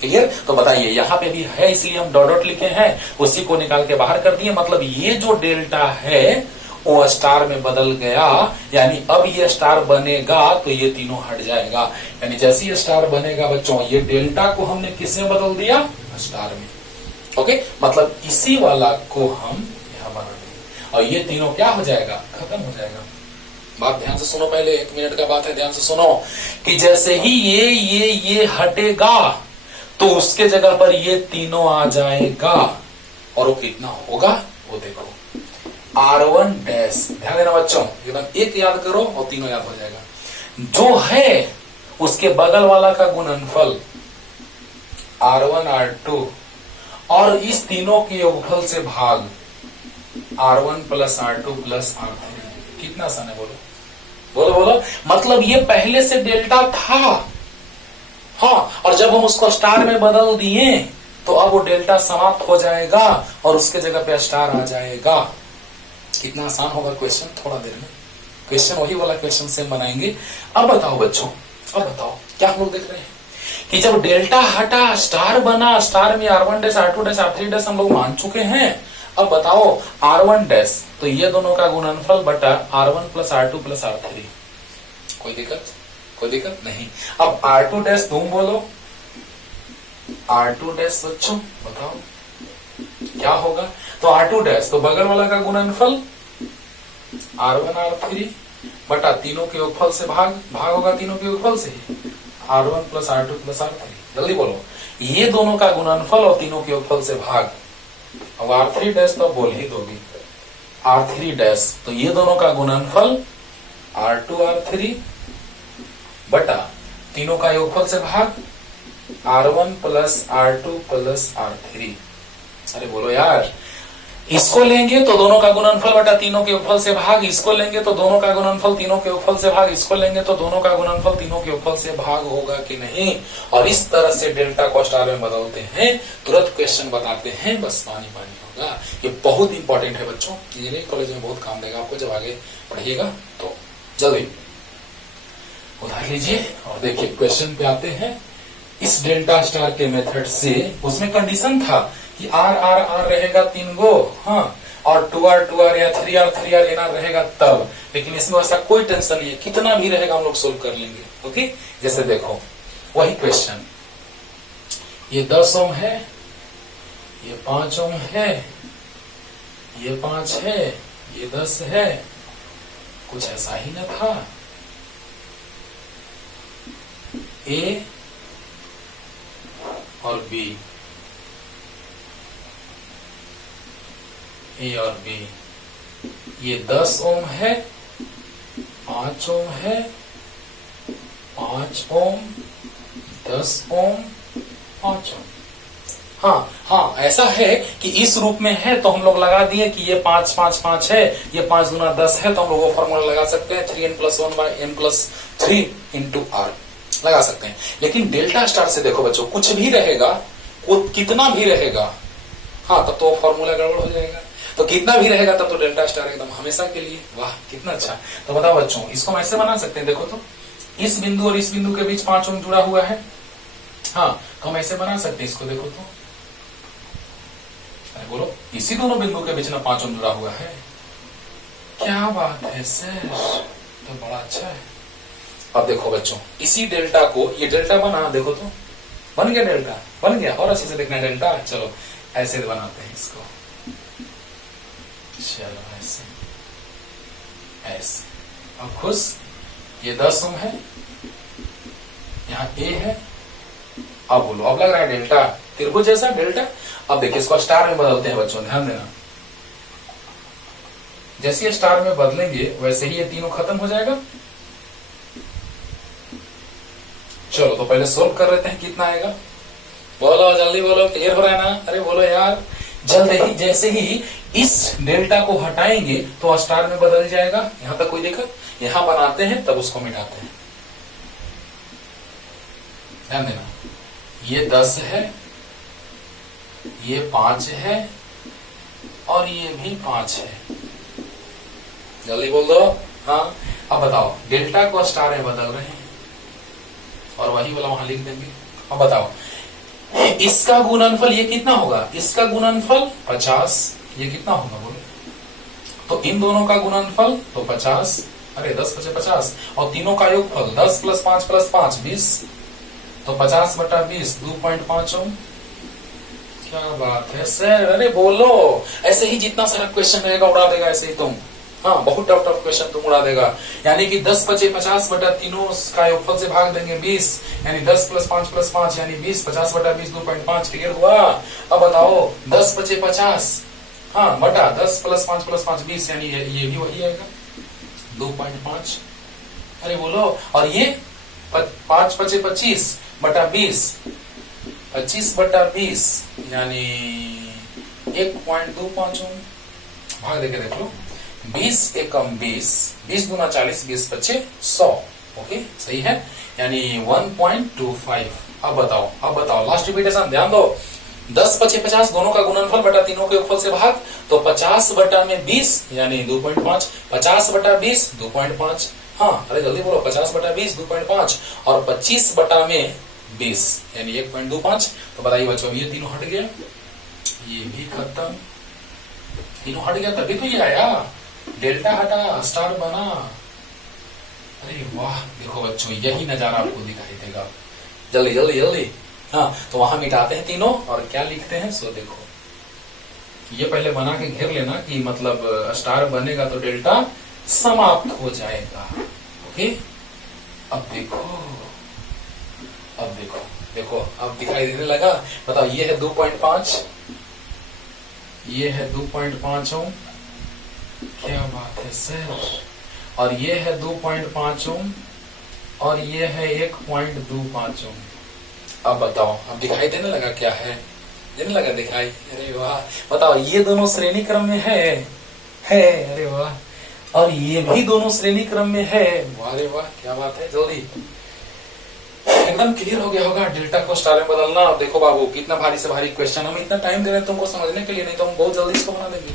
क्लियर? तो बताइए, यहां पे भी है इसलिए हम डॉट डॉट लिखे हैं, उसी को निकाल के बाहर कर दिए। मतलब ये जो डेल्टा है वो स्टार में बदल गया, यानी अब ये स्टार बनेगा तो ये तीनों हट जाएगा। यानी जैसे ये स्टार बनेगा बच्चों, ये डेल्टा को हमने किस में बदल दिया? स्टार में। ओके, मतलब इसी वाला को हम यहां बना देंगे और ये तीनों क्या हो जाएगा? खत्म हो जाएगा। बात ध्यान से सुनो, पहले 1 मिनट का बात है, ध्यान से सुनो कि जैसे ही ये हटेगा तो उसके जगह पर ये तीनों आ जाएगा। और वो कितना होगा वो देखो, R1 डैश। ध्यान देना बच्चों, एकदम एक याद करो और तीनों याद हो जाएगा। जो है उसके बगल वाला का गुणनफल R1 R2 और इस तीनों के योगफल से भाग R1 plus R2 plus R3। कितना आसान है, बोलो बोलो बोलो। मतलब ये पहले से डेल्टा था, हाँ, और जब हम उसको स्टार में बदल दिए तो अब वो डेल्टा समाप्त हो जाएगा और उसके जगह पे स्टार आ जाएगा। कितना आसान होगा क्वेश्चन, थोड़ा देर में क्वेश्चन वही वाला क्वेश्चन से बनाएंगे। अब बताओ बच्चों, अब बताओ क्या हम लोग देख रहे हैं कि जब डेल्टा हटा स्टार बना, स्टार में R1 dash R2 dash R3 dash हम लोग मान चुके हैं। अब बताओ R1 डैश, तो ये दोनों का गुणनफल बटा R1 plus R2 plus R3। कोई दिक्कत? कोई दिक्कत नहीं। अब R2 डैश तुम बोलो, R2 डैश बच्चों बताओ क्या होगा? तो R2 डैश तो बगल वाला का गुणनफल R1 R3 बटा तीनों के योगफल से भाग होगा तीनों के योगफल से ही R1 plus R2 plus R3। जल्दी बोलो, ये दोनों का गुणनफल और तीनों के योगफल से भाग। अब R3 डैश तो बोल ही दोगी, R3 डैश तो ये दोनों का गुणनफल R2 R3 बटा तीनों का योगफल से भाग R1 plus R2 plus R3। अरे बोलो यार, इसको लेंगे तो दोनों का गुणनफल बटा तीनों के योगफल से भाग, इसको लेंगे तो दोनों का गुणनफल तीनों के योगफल से भाग, इसको लेंगे तो दोनों का गुणनफल तीनों के योगफल से भाग होगा कि नहीं? और इस तरह से डेल्टा को स्टार में बदलते हैं, तुरंत क्वेश्चन बताते हैं, बस पानी पानी होगा। ये बहुत इंपॉर्टेंट है बच्चों, इंजीनियरिंग कॉलेज में बहुत काम देगा आपको जब आगे पढ़िएगा। तो जल्दी उधार लीजिए और देखिए क्वेश्चन पे आते हैं। इस डेल्टा स्टार के मेथड से उसमें कंडीशन था कि आर आर आर रहेगा 3 गो, हाँ, और 2R या 3R एनआर रहेगा तब, लेकिन इसमें ऐसा कोई टेंशन नहीं है, कितना भी रहेगा हम लोग सोल्व कर लेंगे। ओके, जैसे देखो वही क्वेश्चन, ये 10 ओम है, ये 5 ओम है, ये 5 है, ये 10 है, कुछ ऐसा ही ना था। ए और बी, ए और बी, ये 10 ओम है, 5 ओम है, 5 ओम, 10 ओम, 5 ओम। हाँ, ऐसा है कि इस रूप में है तो हम लोग लगा दिए कि ये 5 5 5 है, ये 5 दूना 10 है, तो हम लोग वो फॉर्मूला लगा सकते हैं 3n+1/n+3 इंटू आर लगा सकते हैं। लेकिन डेल्टा स्टार से देखो बच्चों, कुछ भी रहेगा, कितना भी रहेगा, हाँ, तब तो फॉर्मूला गड़बड़ हो जाएगा। तो कितना भी रहेगा तब तो डेल्टा स्टार एकदम हमेशा के लिए। वाह कितना अच्छा। तो बताओ बच्चों, इसको हम ऐसे बना सकते हैं, देखो तो इस बिंदु और इस बिंदु के बीच 5 ओम जुड़ा हुआ है, हाँ, तो हम ऐसे बना सकते हैं इसको, देखो तो, अरे बोलो, इसी दोनों बिंदु के बीच ना 5 ओम जुड़ा हुआ है। क्या बात है सर, तो बड़ा अच्छा है। अब देखो बच्चों, इसी डेल्टा को, ये डेल्टा बना, देखो तो बन गया, डेल्टा बन गया, और अच्छे से देखना डेल्टा। चलो ऐसे बनाते हैं इसको, चलो ऐसे ऐसे। अब खुश, ये 10 ओम है, यहाँ ए है, अब बोलो, अब लग रहा है डेल्टा, त्रिभुज जैसा डेल्टा। अब देखिए इसको स्टार में बदलते हैं बच्चों, ध्यान देना, जैसे ये स्टार में बदलेंगे वैसे ही ये तीनों खत्म हो जाएगा। चलो तो पहले सोल्व कर लेते हैं, कितना आएगा, बोलो जल्दी बोलो, क्लियर हो रहा है ना, अरे बोलो यार जल्द ही। जैसे ही इस डेल्टा को हटाएंगे तो स्टार में बदल जाएगा, यहां तक कोई दिक्कत, यहां बनाते हैं तब उसको मिटाते हैं, ध्यान देना, ये 10 है, ये 5 है, और ये भी 5 है, जल्दी बोल दो। हाँ, अब बताओ, डेल्टा को स्टार में बदल रहे हैं और वही वाला वहां लिख देंगे। अब बताओ, इसका गुणनफल ये कितना होगा, इसका गुणनफल 50, ये कितना होगा बोलो, तो इन दोनों का गुणनफल तो 50, अरे 10 × 50, और तीनों का योगफल 10 + 5 + 5 20, तो 50/20 2.5 ओम। क्या बात है सर, अरे बोलो, ऐसे ही जितना सारा क्वेश्चन रहेगा उड़ा देगा ऐसे ही तुम, हाँ, बहुत टफ क्वेश्चन तुम उड़ा देगा। यानी कि 10 × 50 बटा तीनों का योगफल से भाग देंगे 20, यानी 10 + 5 + 5 यानी 20, 50/20 2.5, क्लियर हुआ। अब बताओ 10 × 50, हाँ, बटा 10 + 5 + 5 20, यानी ये भी वही आएगा 2.5। अरे बोलो, और ये 5 × 25 बटा 20, 25/20 यानी 1.25 ओम, भाग देके देख लो, 20 एकम 20, 20 दूना 40, 20 × 5 100, ओके सही है, यानी 1.25। अब बताओ लास्ट रिपीटेशन, ध्यान दो, 10 × 50 दोनों का गुणनफल बटा तीनों के योगफल से भाग, तो 50/20 यानी 2.5, 50/20 2.5, हाँ, अरे जल्दी बोलो, 50/20 2.5, और 25/20 यानी 1.25। तो बताइए बच्चों, ये तीनों हट गया, ये भी खत्म, तीनों हट गया, तभी तो ये आया, डेल्टा हटा, स्टार बना। अरे वाह, देखो बच्चों, यही नजारा आपको दिखाई देगा। जल्दी जल्दी जल्दी, हाँ, तो वहां मिटाते हैं तीनों और क्या लिखते हैं, सो देखो, ये पहले बना के घेर लेना कि मतलब स्टार बनेगा तो डेल्टा समाप्त हो जाएगा। ओके, अब देखो देखो, अब दिखाई देने लगा। बताओ, ये है 2.5, ये है 2.5 ओम, क्या बात है सर, और ये है 2.5 ओम, और ये है 1.25 ओम। अब बताओ, अब दिखाई देने लगा, क्या है, देने लगा दिखाई, अरे वाह। बताओ, ये दोनों श्रेणी क्रम में है, अरे वाह, और ये भी दोनों श्रेणी क्रम में है, अरे वाह, क्या बात है। जल्दी एकदम क्लियर हो गया होगा डेल्टा को स्टार में बदलना। अब देखो बाबू, कितना भारी से भारी क्वेश्चन, हम इतना टाइम दे रहे हैं तुमको समझने के लिए, नहीं तो हम बहुत जल्दी इसको बना देंगे,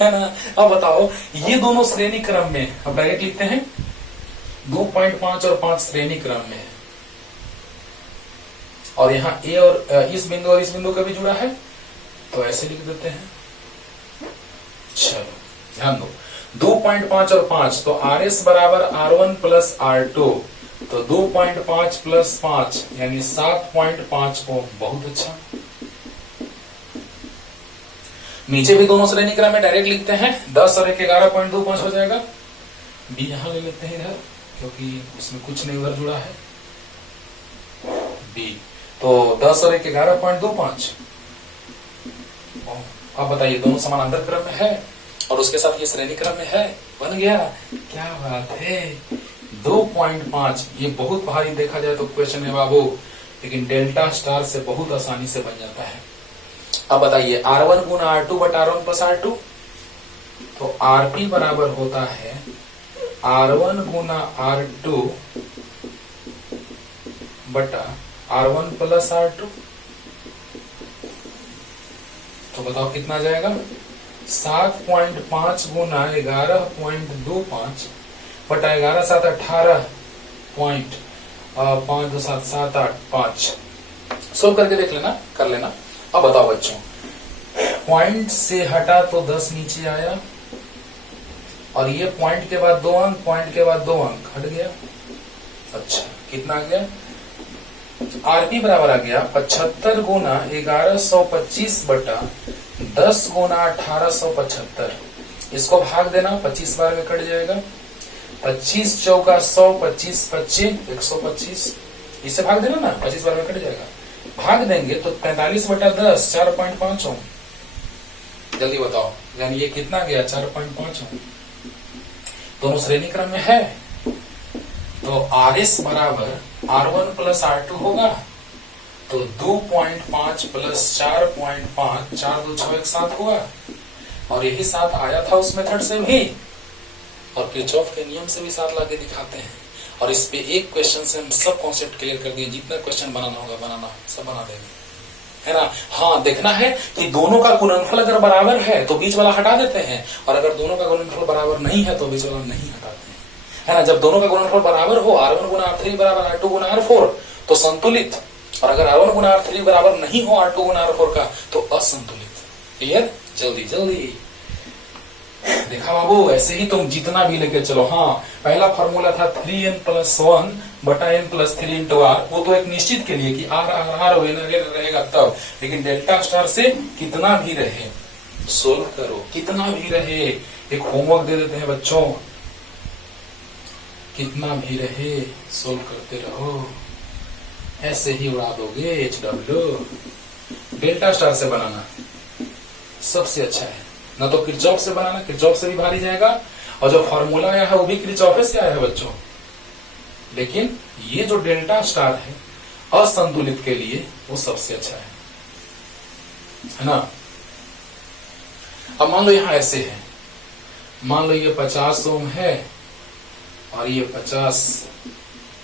है ना। अब बताओ, ये दोनों श्रेणी क्रम में, अब डायरेक्ट लिखते हैं, 2.5 और 5 श्रेणी क्रम में है, और यहाँ ए और इस बिंदु और इस बिंदु का भी जुड़ा है, तो ऐसे लिख देते हैं। चलो ध्यान दो, 2.5 और 5, तो आर एस बराबर R1 प्लस R2, तो 2.5 प्लस 5 यानी 7.5 ओम। बहुत अच्छा। नीचे भी दोनों श्रेणी क्रम में डायरेक्ट लिखते हैं, 10 और 1 11.25 हो जाएगा। बी यहां ले लेते हैं इधर, क्योंकि उसमें कुछ नहीं उधर जुड़ा है। बी तो 10 और 1 11.25। अब बताइए, दोनों समानांतर क्रम में है और उसके साथ ये श्रेणी क्रम में है, बन गया। क्या बात है, 2.5। ये बहुत भारी देखा जाए तो क्वेश्चन है बाबू, लेकिन डेल्टा स्टार से बहुत आसानी से बन जाता है। अब बताइए, R1 गुना R2 बटा R1 प्लस R2, तो RP बराबर होता है R1 गुना R2 बटा R1 प्लस R2। तो बताओ कितना जाएगा, 7.5 गुना 11.25 बटा 11 7 18 पॉइंट 5 2 7 7 8 5। सोल्व करके देख लेना, कर लेना। अब बताओ बच्चों, पॉइंट से हटा तो 10 नीचे आया, और ये पॉइंट के बाद 2 अंक, पॉइंट के बाद 2 अंक हट गया। अच्छा, कितना आ गया, आरपी बराबर आ गया 75 गुना 1125 बटा 10 गुना 1875। इसको भाग देना, 25 बार में कट जाएगा। 25 चौका 100, 25 25 125। इसे भाग देना ना, 25 बार में कट जाएगा। भाग देंगे तो 45 बटा 10 4.5 ओम। जल्दी बताओ, यानी ये कितना गया, 4.5 ओम। दोनों श्रेणी क्रम में है, तो आर एस बराबर R1 प्लस R2 होगा। तो 2.5 प्लस 4.5, 4 2 6 1 7 होगा, और यही 7 आया था उस मेथड से भी, और किरचॉफ के नियम से भी 7 लाके दिखाते हैं। और इस पे एक क्वेश्चन से हम सब कॉन्सेप्ट क्लियर कर दिए। जितना क्वेश्चन बनाना होगा बनाना, सब बना देंगे, है ना। हाँ, देखना है कि दोनों का गुणनफल अगर बराबर है तो बीच वाला हटा देते हैं, और अगर दोनों का गुणनफल बराबर नहीं है तो बीच वाला नहीं हटाते हैं, है ना। जब दोनों का गुणनफल बराबर हो, R1 गुना R3 बराबर R2 गुना R4, तो संतुलित। और अगर R1 गुना R3 बराबर नहीं हो R2 गुना R4 का, तो असंतुलित। क्लियर, जल्दी जल्दी देखा बाबू। ऐसे ही तुम जितना भी लेके चलो। हाँ, पहला फॉर्मूला था 3n प्लस 1 बटा n प्लस 3 इंटू आर, वो तो एक निश्चित के लिए कि आर आर आर रहेगा तब, लेकिन डेल्टा स्टार से कितना भी रहे सोल्व करो, कितना भी रहे। एक होमवर्क दे देते हैं बच्चों, कितना भी रहे सोल्व करते रहो, ऐसे ही उड़ा दोगे। HW डेल्टा स्टार से बनाना सबसे अच्छा है, ना तो किरचॉफ से बनाना, किरचॉफ से भी भारी जाएगा, और जो फॉर्मूला आया है वो भी किरचॉफ से आया है बच्चों। लेकिन ये जो डेल्टा स्टार है असंतुलित के लिए, वो सबसे अच्छा है ना। अब मान लो यहां ऐसे है, मान लो ये 50 ओम है, और ये 50,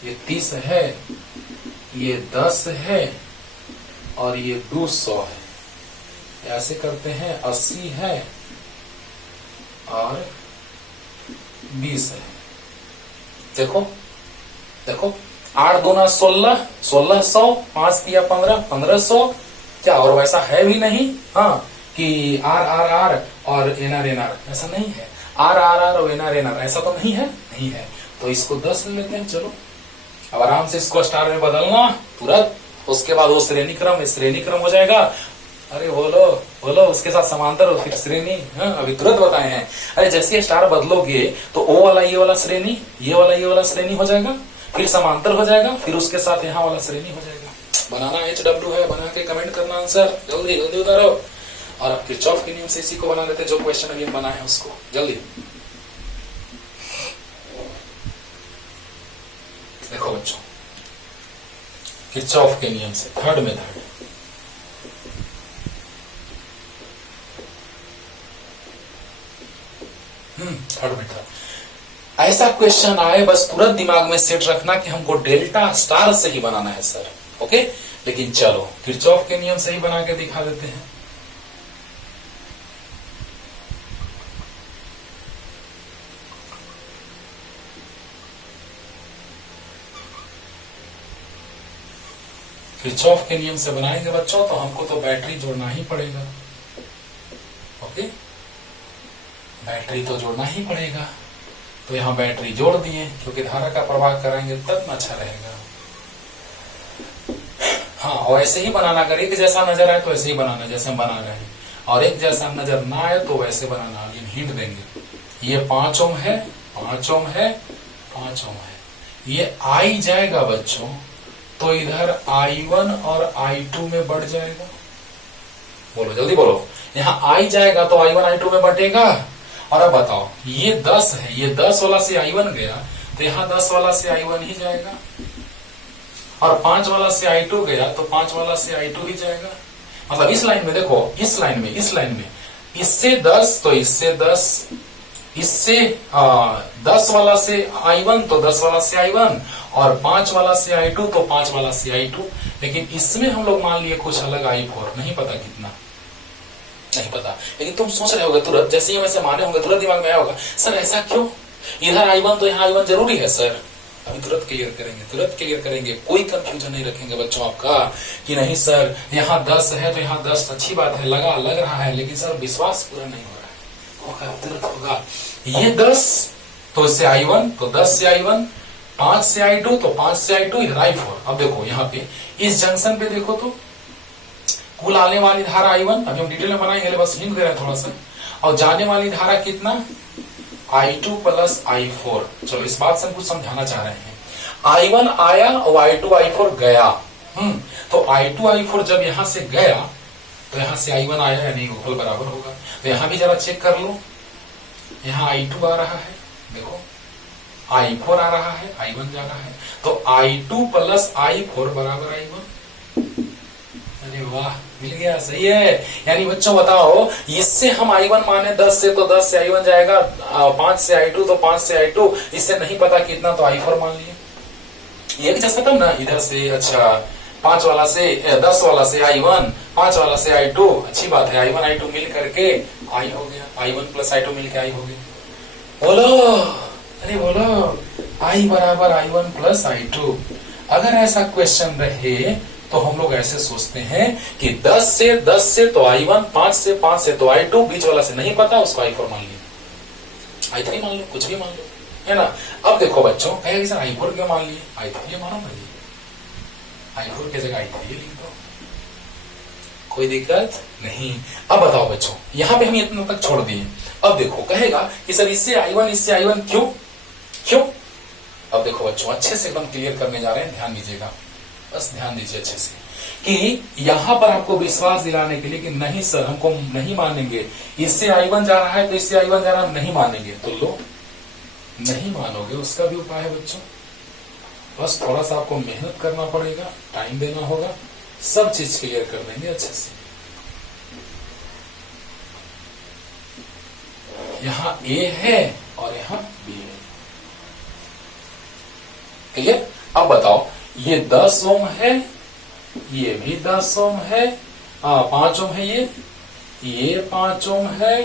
ये 30 है, ये 10 है, और ये 200 है। ऐसे करते हैं, 80 है और 20 है। देखो देखो, 8 दूना 16, 1600, 5 दिया 15, 1500। क्या और वैसा है भी नहीं, हाँ, कि आर आर आर और एनआर एनआर, ऐसा नहीं है। आर आर आर और एनआर एनआर, ऐसा तो नहीं है, नहीं है। तो इसको 10 ले लेते हैं। चलो, अब आराम से इसको स्टार में बदलना तुरंत, उसके बाद वो श्रेणी क्रम हो जाएगा। अरे बोलो बोलो, उसके साथ समांतर फिर श्रेणी। हाँ, अभी तुरंत बताए हैं। अरे जैसे स्टार बदलोगे तो ओ वाला ये वाला श्रेणी, ये वाला श्रेणी हो जाएगा, फिर समांतर हो जाएगा, फिर उसके साथ यहाँ वाला श्रेणी हो जाएगा। बनाना HW है, बना के कमेंट करना आंसर, जल्दी जल्दी उतारो। और अब किरचॉफ के नियम से इसी को बना लेते हैं, जो क्वेश्चन अभी बना है उसको। जल्दी देखो बच्चों, किरचॉफ के नियम से थर्ड मेथड। Third method. ऐसा क्वेश्चन आए बस तुरंत दिमाग में सेट रखना कि हमको डेल्टा स्टार से ही बनाना है सर, ओके। लेकिन चलो किरचॉफ के नियम से ही बना के दिखा देते हैं। किरचॉफ के नियम से बनाएंगे बच्चों तो हमको तो बैटरी जोड़ना ही पड़ेगा। ओके, बैटरी तो जोड़ना ही पड़ेगा। तो यहां बैटरी जोड़ दिए क्योंकि धारा का प्रवाह कराएंगे तब न अच्छा रहेगा। हाँ, और ऐसे ही बनाना, अगर एक जैसा नजर आए तो ऐसे ही बनाना जैसे हम बना रहे हैं, और एक जैसा नजर ना आए तो वैसे बनाना। लेकिन हिंट देंगे, ये 5 ओम है, 5 ओम है, 5 ओम है, ये आई जाएगा बच्चों तो इधर I1 और I2 में बढ़ जाएगा। बोलो जल्दी बोलो, यहाँ आई जाएगा तो I1 I2 में बढ़ेगा। और अब बताओ, ये 10 है, ये 10 वाला से I1 गया तो यहाँ 10 वाला से I1 ही जाएगा, और 5 वाला से I2 गया तो 5 वाला से I2 ही जाएगा। मतलब इस लाइन में देखो, इस लाइन में इससे 10 तो इससे 10, इससे 10 वाला से I1 तो 10 वाला से I1, और 5 वाला से I2 तो 5 वाला से I2। लेकिन इसमें हम लोग मान लिए कुछ अलग I4, नहीं पता कितना, नहीं पता। लेकिन तुम सोच रहे होगे तुरंत, जैसे ही वैसे माने होंगे तुरंत दिमाग में आया होगा, सर ऐसा क्यों, इधर I1 तो यहाँ I1 जरूरी है सर। अभी तुरंत क्लियर करेंगे, कोई कंफ्यूजन नहीं रखेंगे बच्चों आपका कि नहीं सर यहाँ 10 है तो यहाँ 10, अच्छी बात है, लग रहा है, लेकिन सर विश्वास पूरा नहीं हो रहा है। होगा, तुरंत होगा। ये 10 तो इससे I1 तो 10 से I1, 5 से I2 तो 5 से I2, इधर I4। अब देखो यहाँ पे इस जंक्शन पे देखो तो कुल आने वाली धारा I1, अभी हम डिटेल में बनाएंगे, बस हिंट दे रहे हैं थोड़ा सा, और जाने वाली धारा कितना, I2 प्लस I4। चलो इस बात से हम कुछ समझाना चाह रहे हैं। I1 आया और I2 I4 गया। तो I2 I4 जब यहां से गया तो यहां से I1 आया या नहीं, गुफल बराबर होगा। तो यहां भी जरा चेक कर लो, यहाँ I2 आ रहा है, देखो I4 आ रहा है, I1 जा रहा है, तो I2 प्लस I4 बराबर I1। अरे वाह, मिल गया, सही है। यानी बच्चों बताओ, इससे हम I1 माने 10 से तो 10 से I1 जाएगा, 5 से I2 तो 5 से I2, इससे नहीं पता कितना तो I4 मान लिए। ये भी जैसा तब ना, इधर से अच्छा 5 वाला से 10 वाला से I1, 5 वाला से I2, अच्छी बात है, I1 I2 मिल करके I हो गया, I1 प्लस I2 मिल के I हो गया। बोलो, अरे बोलो, I बराबर I1 प्लस I2। अगर ऐसा क्वेश्चन रहे तो हम लोग ऐसे सोचते हैं कि 10 से तो I1, 5 से तो I2, बीच वाला से नहीं पता, उसको I4 मान लिया, I3 मान लो, कुछ भी मान लो, है ना। अब देखो बच्चों, कहेंगे सर I4 क्यों मान लिए, I3 मानो भाई, I4 की जगह I3 लिख दो, कोई दिक्कत नहीं। अब बताओ बच्चों, यहां पे हम इतना तक छोड़ दिए। अब देखो कहेगा कि सर इससे I1 क्यों। अब देखो बच्चों, अच्छे से एकदम क्लियर करने जा रहे हैं, ध्यान दीजिएगा, बस ध्यान दीजिए अच्छे से, कि यहां पर आपको विश्वास दिलाने के लिए कि नहीं सर हमको नहीं मानेंगे, इससे I1 जा रहा है तो इससे I1 जा रहा है, नहीं मानेंगे। तो लो, नहीं मानोगे उसका भी उपाय है बच्चों, बस थोड़ा सा आपको मेहनत करना पड़ेगा, टाइम देना होगा, सब चीज क्लियर कर देंगे अच्छे से। यहां A है और यहां B है, क्लियर। अब बताओ, ये 10 ओम है, ये भी 10 ओम है, 5 ओम है, ये 5 ओम है,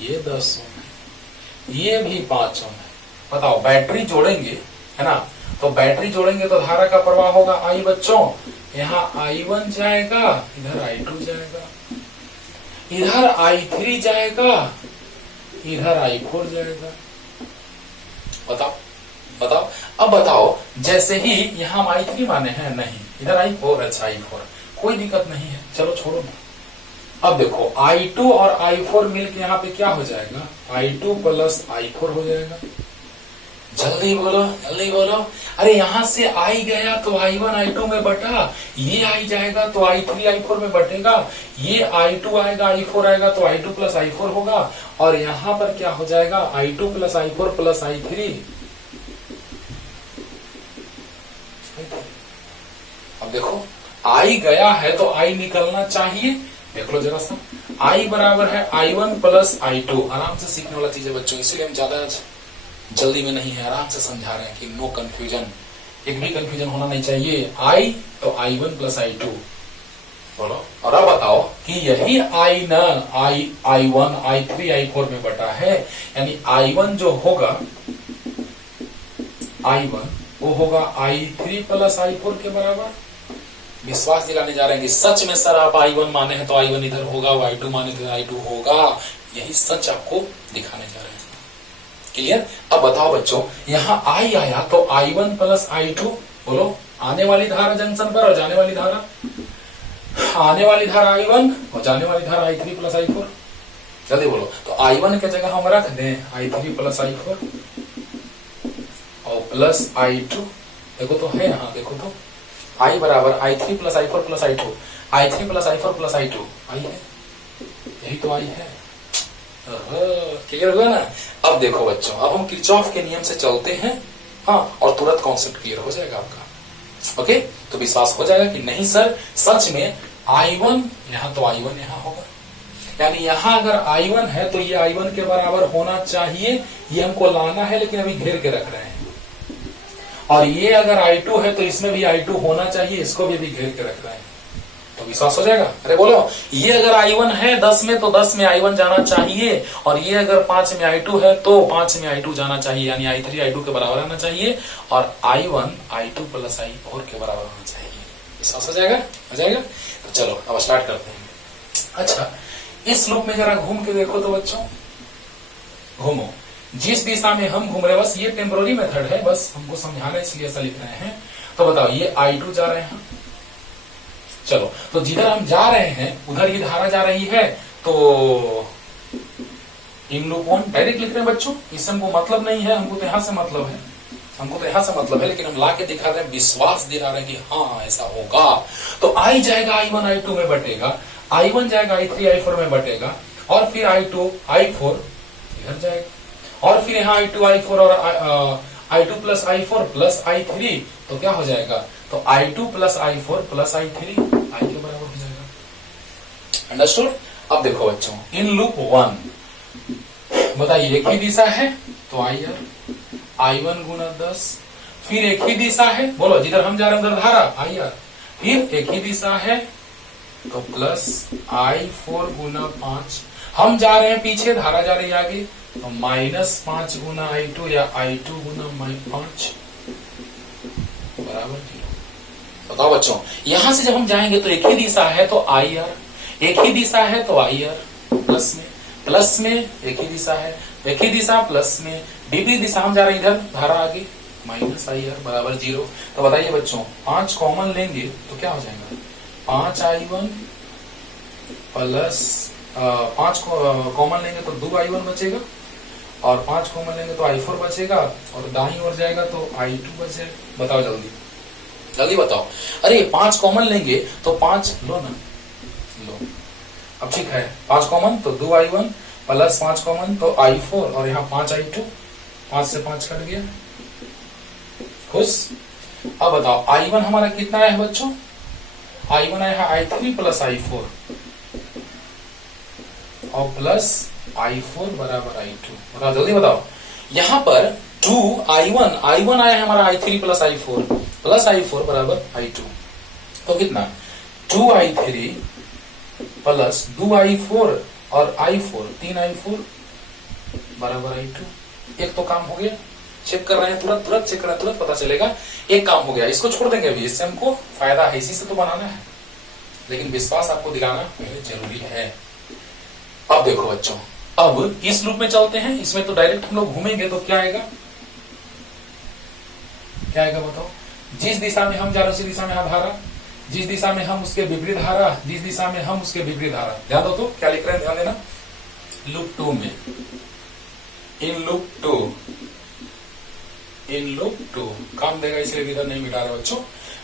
ये 10 ओम है, ये भी 5 ओम है। बताओ, बैटरी जोड़ेंगे, है ना, तो बैटरी जोड़ेंगे तो धारा का प्रवाह होगा I बच्चों, यहाँ I1 जाएगा, इधर I2 जाएगा, इधर I3 जाएगा, इधर I4 जाएगा। बताओ, अब बताओ, जैसे ही यहाँ हम I3 माने हैं, नहीं, इधर I4, अच्छा I4, कोई दिक्कत नहीं है, चलो छोड़ो ना। अब देखो, I2 और I4 मिलकर यहाँ पे क्या हो जाएगा, I2 प्लस I4 हो जाएगा। जल्दी बोलो, अरे यहां से I गया तो I1 I2 में बटा, ये I जाएगा तो I3 I4 में बटेगा, ये I2 आएगा, I4 आएगा तो I2 प्लस I4 होगा, और यहां पर क्या हो जाएगा, I2 plus I4 plus I3। अब देखो, I गया है तो I निकलना चाहिए, देख लो जरा सा, I बराबर है I1 प्लस I2। आराम से सीखने वाला चीज है बच्चों, इसीलिए हम ज्यादा जल्दी में नहीं है, आराम से समझा रहे हैं कि नो कंफ्यूजन, एक भी कंफ्यूजन होना नहीं चाहिए। I तो I1 प्लस I2, बोलो। और अब बताओ कि यही I न I1 I3 I4 में बटा है, यानी I1 जो होगा, I1 वो होगा I3 प्लस I4 के बराबर, विश्वास दिलाने जा रहे हैं कि सच में सर आप I1 माने हैं तो I1 इधर होगा, I2 माने तो I2 होगा, यही सच आपको दिखाने जा रहे हैं। क्लियर? अब बताओ बच्चों, यहाँ I आया तो I1 प्लस I2, बोलो आने वाली धारा जंक्शन पर और जाने वाली धारा, आने वाली धारा I1 और जाने वाली धारा I3 प्लस I4। जल्दी बोलो। तो I1 के जगह हम रख दें I3 प्लस I4 और प्लस I2। देखो तो है यहाँ, देखो तो I बराबर I3 plus I4 plus I2, I3 plus I4 plus I2, I है, यही तो I है। क्लियर हुआ ना? अब देखो बच्चों, अब हम किरचॉफ के नियम से चलते हैं, हाँ, और तुरंत कॉन्सेप्ट क्लियर हो जाएगा आपका। ओके, तो विश्वास हो जाएगा कि नहीं सर सच में I1 यहाँ तो I1 यहाँ होगा, यानी यहाँ अगर I1 है तो ये I1 के बराबर होना चाहिए, ये हमको लाना है लेकिन अभी घेर के रख रहे हैं। और ये अगर I2 है तो इसमें भी I2 होना चाहिए, इसको भी अभी घेर के रख रहे हैं। तो विश्वास हो जाएगा? अरे बोलो, ये अगर I1 है 10 में तो 10 में I1 जाना चाहिए, और ये अगर 5 में I2 है तो 5 में I2 जाना चाहिए, यानी I3 I2 के बराबर आना चाहिए और I1 I2 प्लस I4 के बराबर आना चाहिए। विश्वास हो जाएगा? हो जाएगा? तो चलो अब स्टार्ट करते हैं। अच्छा, इस लूप में जरा घूम के देखो तो बच्चों, घूमो, जिस दिशा में हम घूम रहे हैं, बस ये टेम्पोररी मेथड है, बस हमको समझाना इसलिए ऐसा लिख रहे हैं। तो बताओ, ये I2 जा रहे हैं, चलो, तो जिधर हम जा रहे हैं उधर ही धारा जा रही है, तो इन लूप 1 डायरेक्ट लिख रहे हैं बच्चों, इससे हमको मतलब नहीं है, हमको तो यहां से मतलब है, हमको तो यहां से मतलब है, लेकिन हम ला के दिखा रहे हैं, विश्वास दिला रहे हैं कि हाँ ऐसा होगा। तो I जाएगा I1 I2 में बटेगा, I1 जाएगा I3 I4 में बटेगा, और फिर I2 I4 इधर जाएगा, और फिर यहाँ I2 I4 और I2 plus I4 plus I3, तो क्या हो जाएगा? तो I2 plus I4 plus I3 I के बराबर हो जाएगा। अंडरस्टूड? अब देखो बच्चों, इन लूप 1 बताइए, एक ही दिशा है तो I1 गुना 10, फिर एक ही दिशा है, बोलो जिधर हम जा रहे हैं उधर धारा IR, फिर एक ही दिशा है तो प्लस I4 गुना 5, हम जा रहे हैं पीछे, धारा जा रही है आगे, तो -5 गुना I2 या I2 गुना -5 बराबर 0। बताओ बच्चों, यहां से जब हम जाएंगे तो एक ही दिशा है तो IR, एक ही दिशा है तो IR, प्लस में एक ही दिशा है, एक ही दिशा प्लस में, विपरीत दिशा हम जा रहे हैं इधर, धारा आगे -IR बराबर 0। तो बताइए बच्चों, 5 कॉमन लेंगे तो क्या हो जाएगा? 5I1 प्लस 5 कॉमन लेंगे तो 2I1 बचेगा, और 5 कॉमन लेंगे तो I4 बचेगा, और दाईं ओर जाएगा तो I2 बचेगा। बताओ जल्दी जल्दी बताओ। अरे 5 कॉमन लेंगे तो 5 लो ना, लो, अब ठीक है, 5 कॉमन तो 2I1 प्लस 5 कॉमन तो I4, और यहाँ 5I2, 5 से 5 कट गया, खुश। अब बताओ I1 हमारा कितना है बच्चों? I1 आया है I3 प्लस I4 और प्लस I4 बराबर I2। बताओ जल्दी बताओ, यहाँ पर 2I1 आया है हमारा I3 plus I4 plus I4 बराबर I2, तो कितना? 2I3 प्लस 2I4 और I4 3I4 बराबर I2। एक तो काम हो गया, चेक कर रहे हैं, तुरंत चेक कर रहे हैं, तुरंत पता चलेगा, एक काम हो गया। इसको छोड़ देंगे अभी, इससे हमको फायदा है, इसी से तो बनाना है, लेकिन विश्वास आपको दिलाना जरूरी है। अब देखो बच्चों, अब इस लूप में चलते हैं, इसमें तो डायरेक्ट हम लोग घूमेंगे तो क्या आएगा? क्या आएगा बताओ? जिस दिशा में हम जा रहे हैं उसी दिशा में धारा, जिस दिशा में हम उसके विपरीत धारा, जिस दिशा में हम उसके विपरीत धारा। ध्यान दो तो क्या लिख रहे हैं, ध्यान देना। लूप 2 में, इन लूप 2 काम देगा, इसलिए इधर नहीं मिटा रहे बच्चों।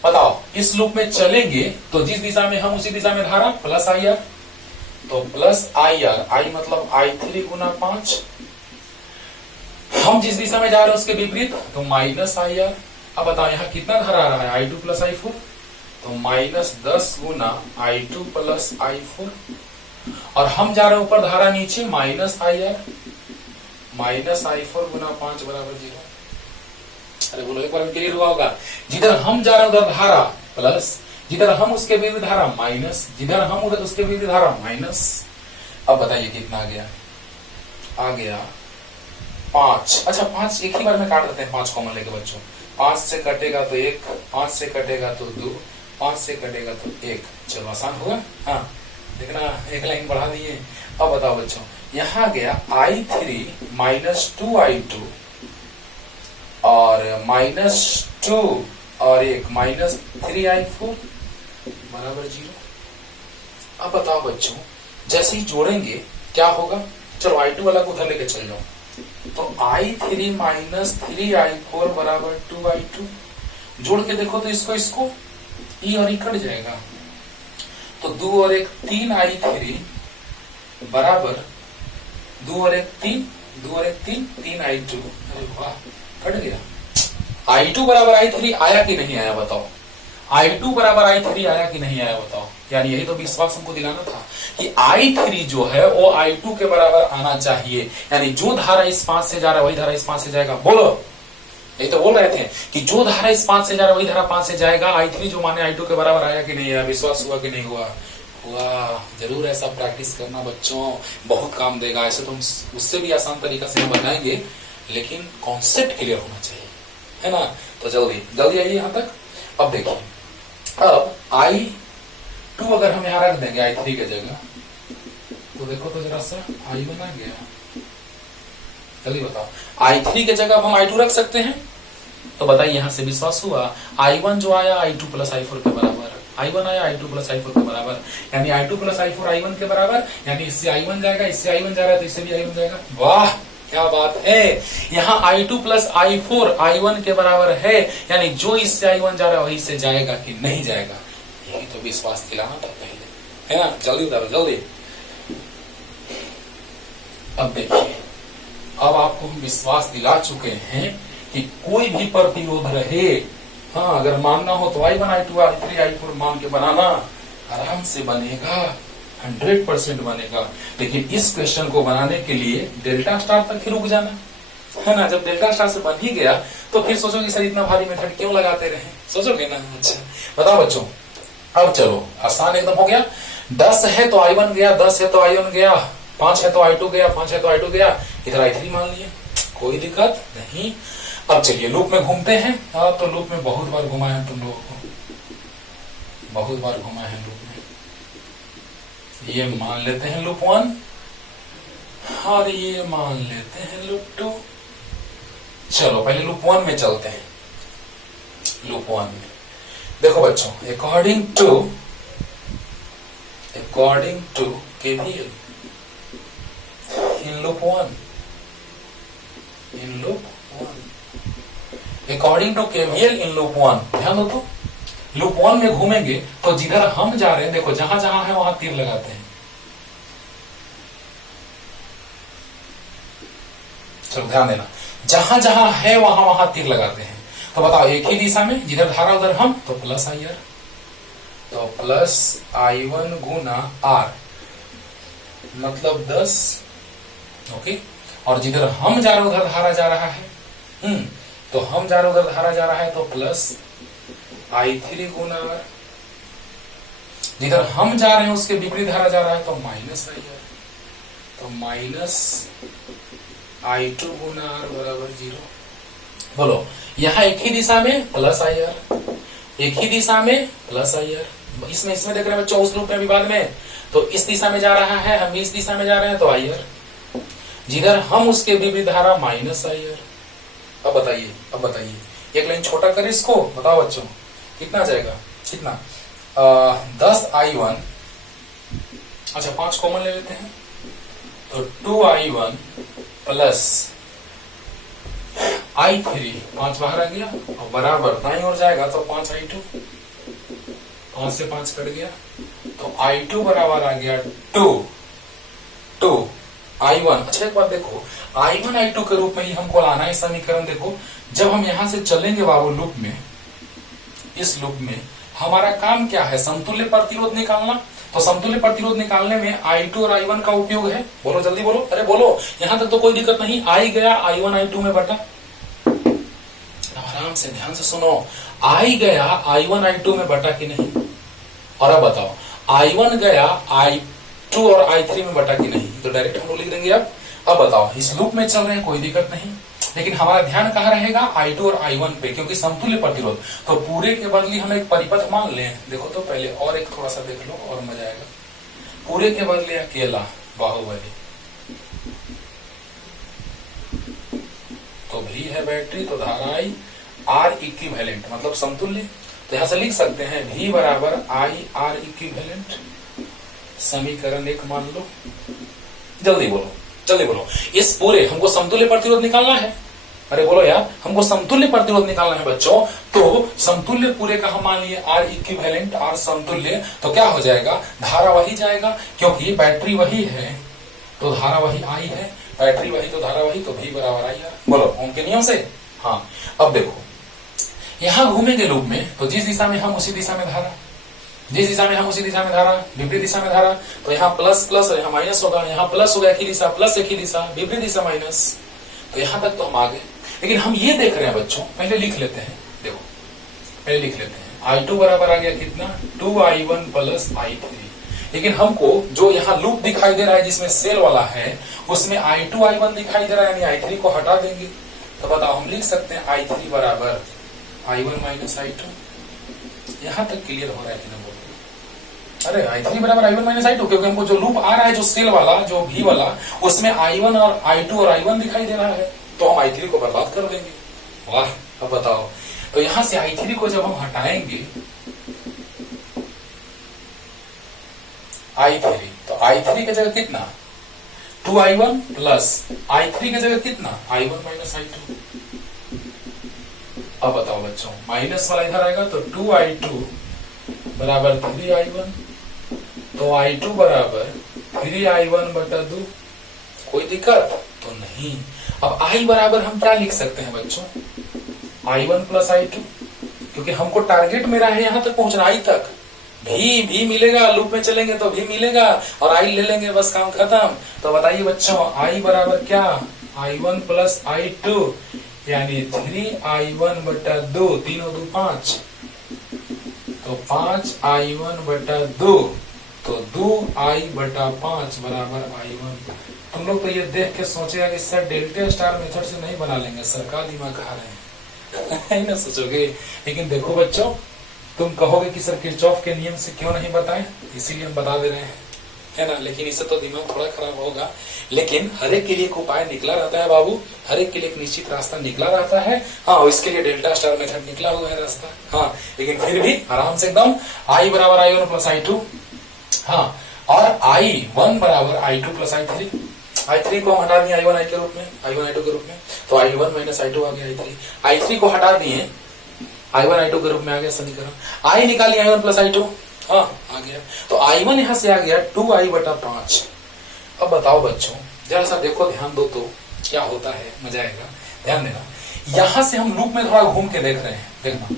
बताओ, इस लूप में चलेंगे तो जिस दिशा में हम उसी दिशा में धारा प्लस IR, तो प्लस IR, I मतलब I3 गुना 5, हम जिस दिशा में जा रहे हैं उसके विपरीत तो माइनस IR। अब बताओ यहाँ कितना धारा आ रहा है? I2 प्लस I4, तो -10 गुना I2 प्लस I4, और हम जा रहे हैं ऊपर धारा नीचे माइनस IR, माइनस I4 गुना 5 बराबर 0। अरे बोलो, एक बार में क्लियर हुआ होगा? जिधर हम जा रहे हैं उधर धारा प्लस, जिधर हम उसके विपरीत धारा माइनस, जिधर हम उधर उसके विपरीत धारा माइनस। अब बताइए कितना आ गया? आ गया 5। अच्छा 5 एक ही बार में काट देते हैं, 5 कॉमन लेके बच्चों। 5 से कटेगा तो 1, 5 से कटेगा तो 2, 5 से कटेगा तो 1। चलो आसान होगा। हाँ देखना, एक लाइन बढ़ा दिए। अब बताओ बच्चों, यहाँ गया I3 माइनस 2I2 और -2 और 1 माइनस 3I4 बराबर 0। अब बताओ बच्चों, जैसे ही जोड़ेंगे क्या होगा? चलो I2 वाला को उधर लेके चल जाओ। तो I3 माइनस 3I4 बराबर 2I2। जोड़ के देखो तो इसको ई और ई कट जाएगा, तो 2 और 1 3I3 बराबर 2 और 1 3, 2 और 1 3, 3I2। अरे वाह, कट गया। I2 बराबर I3 आया कि नहीं आया बताओ? I2 बराबर I3 आया कि नहीं आया बताओ? यानी यही तो विश्वास हमको दिलाना था कि I3 जो है वो I2 के बराबर आना चाहिए। यानी जो धारा इस 5 से जा रहा है वही धारा इस 5 से जाएगा। बोलो, यही तो बोल रहे थे कि जो धारा इस 5 से जा रहा है वही धारा 5 से जाएगा। I3 जो माने I2 के बराबर आया कि नहीं आया? विश्वास हुआ कि नहीं हुआ? हुआ। जरूर ऐसा प्रैक्टिस करना बच्चों, बहुत काम देगा। ऐसे तो उससे भी आसान तरीका से हम बताएंगे, लेकिन कॉन्सेप्ट क्लियर होना चाहिए, है ना? तो जल्दी जल्दी आइए यहाँ तक। अब देखिए, अब I2 अगर हम यहाँ रख देंगे I3 के जगह, तो देखो तो जरा सा I1 आ गया। जल्दी बताओ, I3 के जगह अब हम I2 रख सकते हैं? तो बताइए, यहाँ से विश्वास हुआ? I1 जो आया I2 प्लस I4 के बराबर, I1 आया I2 प्लस I4 के बराबर, यानी I2 प्लस I4 I1 के बराबर। यानी इससे I1 जाएगा, इससे I1 जा रहा है तो इससे भी I1 जाएगा। वाह क्या बात है! यहाँ I2 प्लस I4 I1 के बराबर है, यानी जो इससे I1 जा रहा है वही से जाएगा कि नहीं जाएगा? यही तो विश्वास दिलाना था पहले, है ना? जल्दी उतारो जल्दी। अब देखिए, अब आपको हम विश्वास दिला चुके हैं कि कोई भी प्रतिरोध रहे, हाँ अगर मानना हो तो I1 I2 I3 I4 मान के बनाना, आराम से बनेगा, 100% बनेगा। लेकिन इस क्वेश्चन को बनाने के लिए डेल्टा स्टार तक ही रुक जाना, है ना? जब डेल्टा स्टार से बन ही गया तो फिर सोचोगे सर इतना भारी मेथड क्यों लगाते रहे, सोचोगे ना? अच्छा बताओ बच्चों, अब चलो आसान एकदम हो गया। 10 है तो I1 गया, 10 है तो I1 गया, 5 है तो I2 गया, 5 है तो I2 गया, इधर I3 मान लिए, कोई दिक्कत नहीं। अब चलिए लूप में घूमते हैं। हाँ तो लूप में बहुत बार घुमाए हैं तुम लोगों को, बहुत बार घुमाए हैं लूप में। ये मान लेते हैं लूप 1 और ये मान लेते हैं लूप 2। चलो पहले लूप 1 में चलते हैं। लूप 1 में देखो बच्चों, according to KVL in loop 1, according to KVL in loop 1, ध्यान दो तो। लूप 1 में घूमेंगे तो जिधर हम जा रहे हैं, देखो जहां जहां है वहां तीर लगाते हैं। चलो ध्यान देना, जहां जहां है वहां वहां तीर लगाते हैं। तो बताओ एक ही दिशा में, जिधर धारा उधर हम, तो प्लस IR, तो प्लस I1 गुना R मतलब 10, ओके। और जिधर हम जा रहे उधर धारा जा रहा है, तो हम जा रहे उधर धारा जा रहा है तो प्लस I3 गुना R। जिधर हम जा रहे हैं उसके विपरीत धारा जा रहा है तो माइनस IR, तो माइनस I2 गुना R बराबर 0। बोलो, यहाँ एक ही दिशा में प्लस IR, एक ही दिशा में प्लस IR। इसमें देख रहे हैं बच्चों, उस लूप में विवाद में तो इस दिशा में जा रहा है, हम इस दिशा में जा रहे हैं तो IR, जिधर हम उसके विपरीत धारा माइनस IR। अब बताइए एक लाइन छोटा कर इसको, बताओ बच्चों कितना जाएगा? कितना? 10 I1, अच्छा 5 कॉमन ले लेते हैं, तो 2 I1 प्लस I3, 5 बाहर आ गया और बराबर दाईं ओर जाएगा तो 5 I2, 5 से 5 कट गया तो I2 बराबर आ गया 2 I1। अच्छा एक बात देखो, I1 I2 के रूप में ही हमको लाना है समीकरण। देखो जब हम यहां से चलेंगे बाबू लूप में, इस लूप में हमारा काम क्या है? समतुल्य प्रतिरोध निकालना। तो समतुल्य प्रतिरोध निकालने में I2 और I1 का उपयोग है। बोलो जल्दी बोलो, अरे बोलो, यहां तक तो कोई दिक्कत नहीं। I गया I1 I2 में बटा, आराम से ध्यान से सुनो, I गया I1 I2 में बटा कि नहीं? और अब बताओ, I1 गया I2 और I3 में बटा कि नहीं? तो डायरेक्ट हम लोग लिख देंगे। अब बताओ, इस लूप में चल रहे हैं कोई दिक्कत नहीं, लेकिन हमारा ध्यान कहाँ रहेगा, I2 और I1 पे, क्योंकि समतुल्य प्रतिरोध। तो पूरे के बदले हम एक परिपथ मान लें। देखो तो पहले और एक थोड़ा सा देख लो और मजा आएगा। पूरे के बदले अकेला बाहुबली, तो भी है बैटरी, तो धारा I, R इक्विवेलेंट मतलब समतुल्य। तो यहां से लिख सकते हैं V बराबर I R इक्विवेलेंट। समीकरण 1 मान लो। जल्दी बोलो, जल्दी बोलो। इस पूरे हमको समतुल्य प्रतिरोध निकालना है। अरे बोलो यार, हमको समतुल्य प्रतिरोध निकालना है बच्चों। तो समतुल्य पूरे का हम मान लिए R इक्विवेलेंट, R समतुल्य, तो क्या हो जाएगा, धारा वही जाएगा, क्योंकि बैटरी वही है तो धारा वही I है, बैटरी वही तो धारा वही, तो V बराबर I R। बोलो ओम के नियम से। हाँ, अब देखो यहां घूमेंगे लूप में, तो जिस दिशा में हम उसी दिशा में धारा, जिस दिशा में हम उसी दिशा में धारा, विपरीत दिशा में धारा, तो यहाँ प्लस प्लस और यहाँ माइनस होगा, यहाँ प्लस होगा एक ही दिशा, प्लस एक ही दिशा, विपरीत दिशा माइनस। तो यहाँ तक तो हम आ गए। लेकिन हम ये देख रहे हैं बच्चों, पहले लिख लेते हैं। देखो पहले लिख लेते हैं, I2 बराबर आ गया कितना, 2I1 प्लस I3। लेकिन हमको जो यहाँ लूप दिखाई दे रहा है जिसमें सेल वाला है, उसमें I2 I1 दिखाई दे रहा है, यानी I3 को हटा देंगे। तो बताओ, हम लिख सकते हैं I3 बराबर I1 माइनस I2। यहां तक क्लियर हो रहा है कि ना? बोलो अरे I3 बराबर I1 माइनस I2, क्योंकि हमको जो लूप आ रहा है, जो सेल वाला, जो V वाला, उसमें I1 और I2 और I1 दिखाई दे रहा है, तो हम I3 को बर्बाद कर देंगे। वाह, अब बताओ, तो यहां से I3 को जब हम हटाएंगे, I3, तो I3 की जगह कितना, 2I1 प्लस I3 की जगह कितना, I1 माइनस I2। अब बताओ बच्चों, माइनस वाला इधर आएगा तो 2I2 बराबर 3I1, तो I2 बराबर 3I1 बटा 2। कोई दिक्कत तो नहीं। अब I बराबर हम क्या लिख सकते हैं बच्चों, I1 प्लस I2, क्योंकि हमको टारगेट मेरा है यहां तक पहुंचना, I तक। भी मिलेगा, लूप में चलेंगे तो भी मिलेगा, और I ले लेंगे, बस काम खत्म। तो बताइए बच्चों, I बराबर क्या, I1 प्लस I2, यानी 3I1 बटा 2, 3 और 2 5, तो 5I1 बटा 2, तो 2I बटा 5 बराबर I1। तुम लोग तो ये देख के सोचेगा कि सर डेल्टा स्टार मेथड से नहीं बना लेंगे, सर का दिमाग खा रहे हैं है ना सोचोगे। लेकिन देखो बच्चों, तुम कहोगे कि सर किरचॉफ के नियम से क्यों नहीं बताएं, इसीलिए हम बता दे रहे हैं, है ना। लेकिन इससे तो दिमाग थोड़ा खराब होगा। लेकिन हर एक के लिए एक उपाय निकला रहता है बाबू, हर एक के लिए एक निश्चित रास्ता निकला रहता है। हाँ, इसके लिए डेल्टा स्टार मेथड निकला हुआ है रास्ता। हाँ, लेकिन फिर भी आराम से एकदम I बराबर I1 प्लस I2, हाँ, और I1 बराबर I2 प्लस I3। I3 को हम हटा दिए I1 I के रूप में, I1 I2 के रूप में, तो I1 माइनस I2 आ गया I3। I3 को हटा दिए, I1 I2 के रूप में आ गया समीकरण। I निकालिए I1 प्लस I2, हाँ आ गया। तो I1 यहां से आ गया 2I बटा 5। अब बताओ बच्चों, जरा सा देखो, ध्यान दो तो क्या होता है, मजा आएगा, ध्यान देना। यहां से हम लूप में थोड़ा घूम के देख रहे हैं, देखना।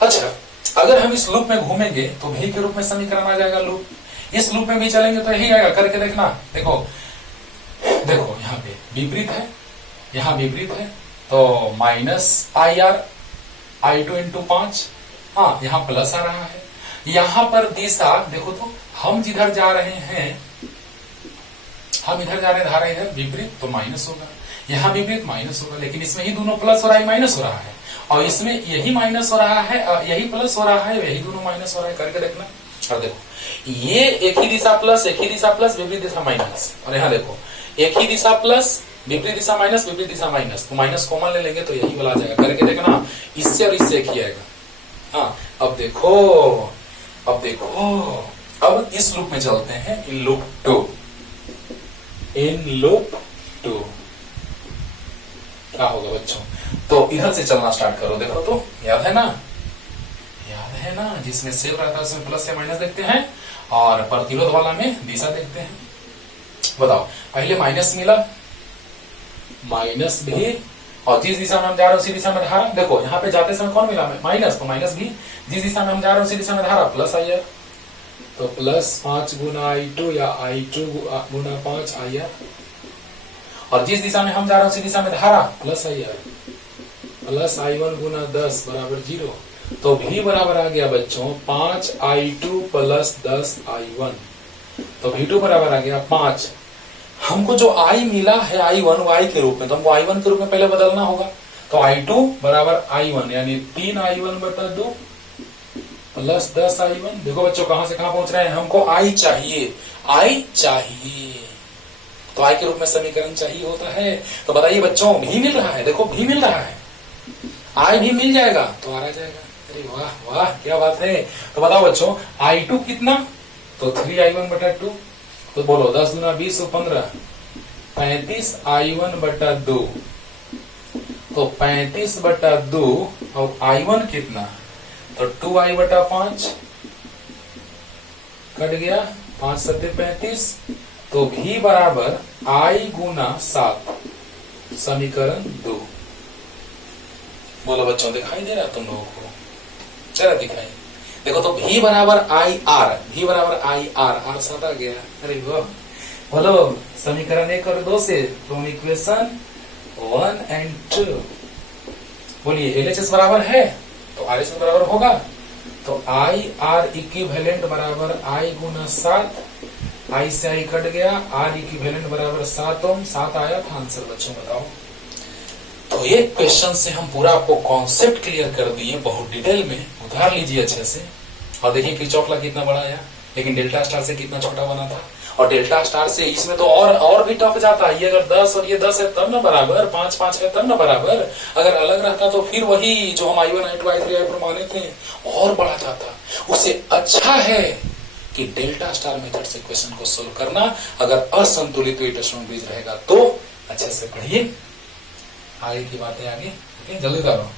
अच्छा, अगर हम इस लूप में घूमेंगे तो भी के रूप में समीकरण आ जाएगा लूप, इस लूप में भी चलेंगे तो यही आएगा, करके देखना। देखो देखो, यहाँ पे विपरीत है, यहाँ विपरीत है, तो माइनस IR I2 इंटू 5, हाँ यहाँ प्लस आ रहा है। यहाँ पर दिशा देखो तो, हम जिधर जा रहे हैं, हम इधर जा रहे हैं, धारा इधर विपरीत, तो माइनस होगा, यहाँ विपरीत माइनस होगा। लेकिन इसमें ही दोनों प्लस हो रहा है, माइनस हो रहा है, और इसमें यही माइनस हो रहा है, यही प्लस हो रहा है, यही दोनों माइनस हो रहा है, करके देखना। और देखो, ये एक ही दिशा प्लस, एक ही दिशा प्लस, विपरीत दिशा माइनस, और यहाँ देखो एक ही दिशा प्लस, विपरीत दिशा माइनस, विपरीत दिशा माइनस, तो माइनस कॉमन ले लेंगे तो यही वाला आ जाएगा, करके देखना। इससे और इससे एक ही आएगा। हाँ, अब देखो, अब देखो, अब इस लूप में चलते हैं, इन लूप 2, इन लूप 2 क्या होगा बच्चों, तो इधर से चलना स्टार्ट करो। देखो तो, याद है ना, याद है ना, जिसमें सेल रहता है उसमें प्लस या माइनस देखते हैं, और प्रतिरोध वाला में दिशा देखते हैं। बताओ, पहले माइनस मिला, माइनस भी, और जिस दिशा में हम जा रहे हैं उसी दिशा में धारा। देखो यहाँ पे जाते समय कौन मिला, माइनस, तो माइनस भी, जिस दिशा में हम जा रहे हैं उसी दिशा में धारा, प्लस IR, तो प्लस 5 गुना I2 या I2 गुना 5 IR, और जिस दिशा में हम जा रहे हैं उसी दिशा में धारा, प्लस IR, प्लस I1 गुना 10 बराबर 0। तो भी बराबर आ गया बच्चों 5I2 प्लस 10I1, तो V2 बराबर आ गया 5। हमको जो आई मिला है I1 वाई के रूप में, तो हमको I1 के रूप में पहले बदलना होगा। तो I2 बराबर I1 यानी 3I1/2 प्लस 10I1। देखो बच्चों कहां से कहां पहुंच रहे हैं, हमको I चाहिए, I चाहिए, तो I के रूप में समीकरण चाहिए होता है। तो बताइए बच्चों, भी मिल रहा है, देखो भी मिल रहा है, I भी मिल जाएगा तो आ जाएगा। अरे वाह वाह क्या बात है। तो बताओ बच्चों I2 कितना, तो 3I1/2। तो बोलो 10 दूना 20 और 15 35I1/2। तो 35/2 और I1 कितना, तो 2I/5 कट गया, 5 7 35। तो भी बराबर I गुना 7 समीकरण 2। बोलो बच्चों दिखाई दे रहा तुम लोगों को, चला दिखाई। देखो तो भी बराबर आई आर, भी बराबर आई आर, आर साथ आ गया। अरे वाह, बोलो समीकरण 1 और 2 से फ्रॉम इक्वेशन 1 and 2 बोलिए LHS बराबर है तो RHS बराबर होगा। तो आई आर इक्विवेलेंट बराबर आई गुना 7, आई से आई कट गया, आर इक्विवेलेंट बराबर 7 ओम, 7 आया था आंसर। बच्चों बताओ, तो एक क्वेश्चन से हम पूरा आपको कॉन्सेप्ट क्लियर कर दिए बहुत डिटेल में। उधार लीजिए अच्छे से और देखिए किरचॉफ लॉ कितना बड़ा आया, लेकिन डेल्टा स्टार से कितना छोटा बना था। और डेल्टा स्टार से इसमें तो और भी टफ जाता है। ये अगर 10 और ये 10 है तब ना बराबर, 5 5 है तब ना बराबर। अगर अलग रहता तो फिर वही जो हम I1 I2 I3 I4 माने थे और बड़ा जाता। उससे अच्छा है कि डेल्टा स्टार मेथड से क्वेश्चन को सोल्व करना। अगर असंतुलित वेटेशन ब्रिज रहेगा तो अच्छे से पढ़िए, आगे की बातें आगे, जल्दी करो।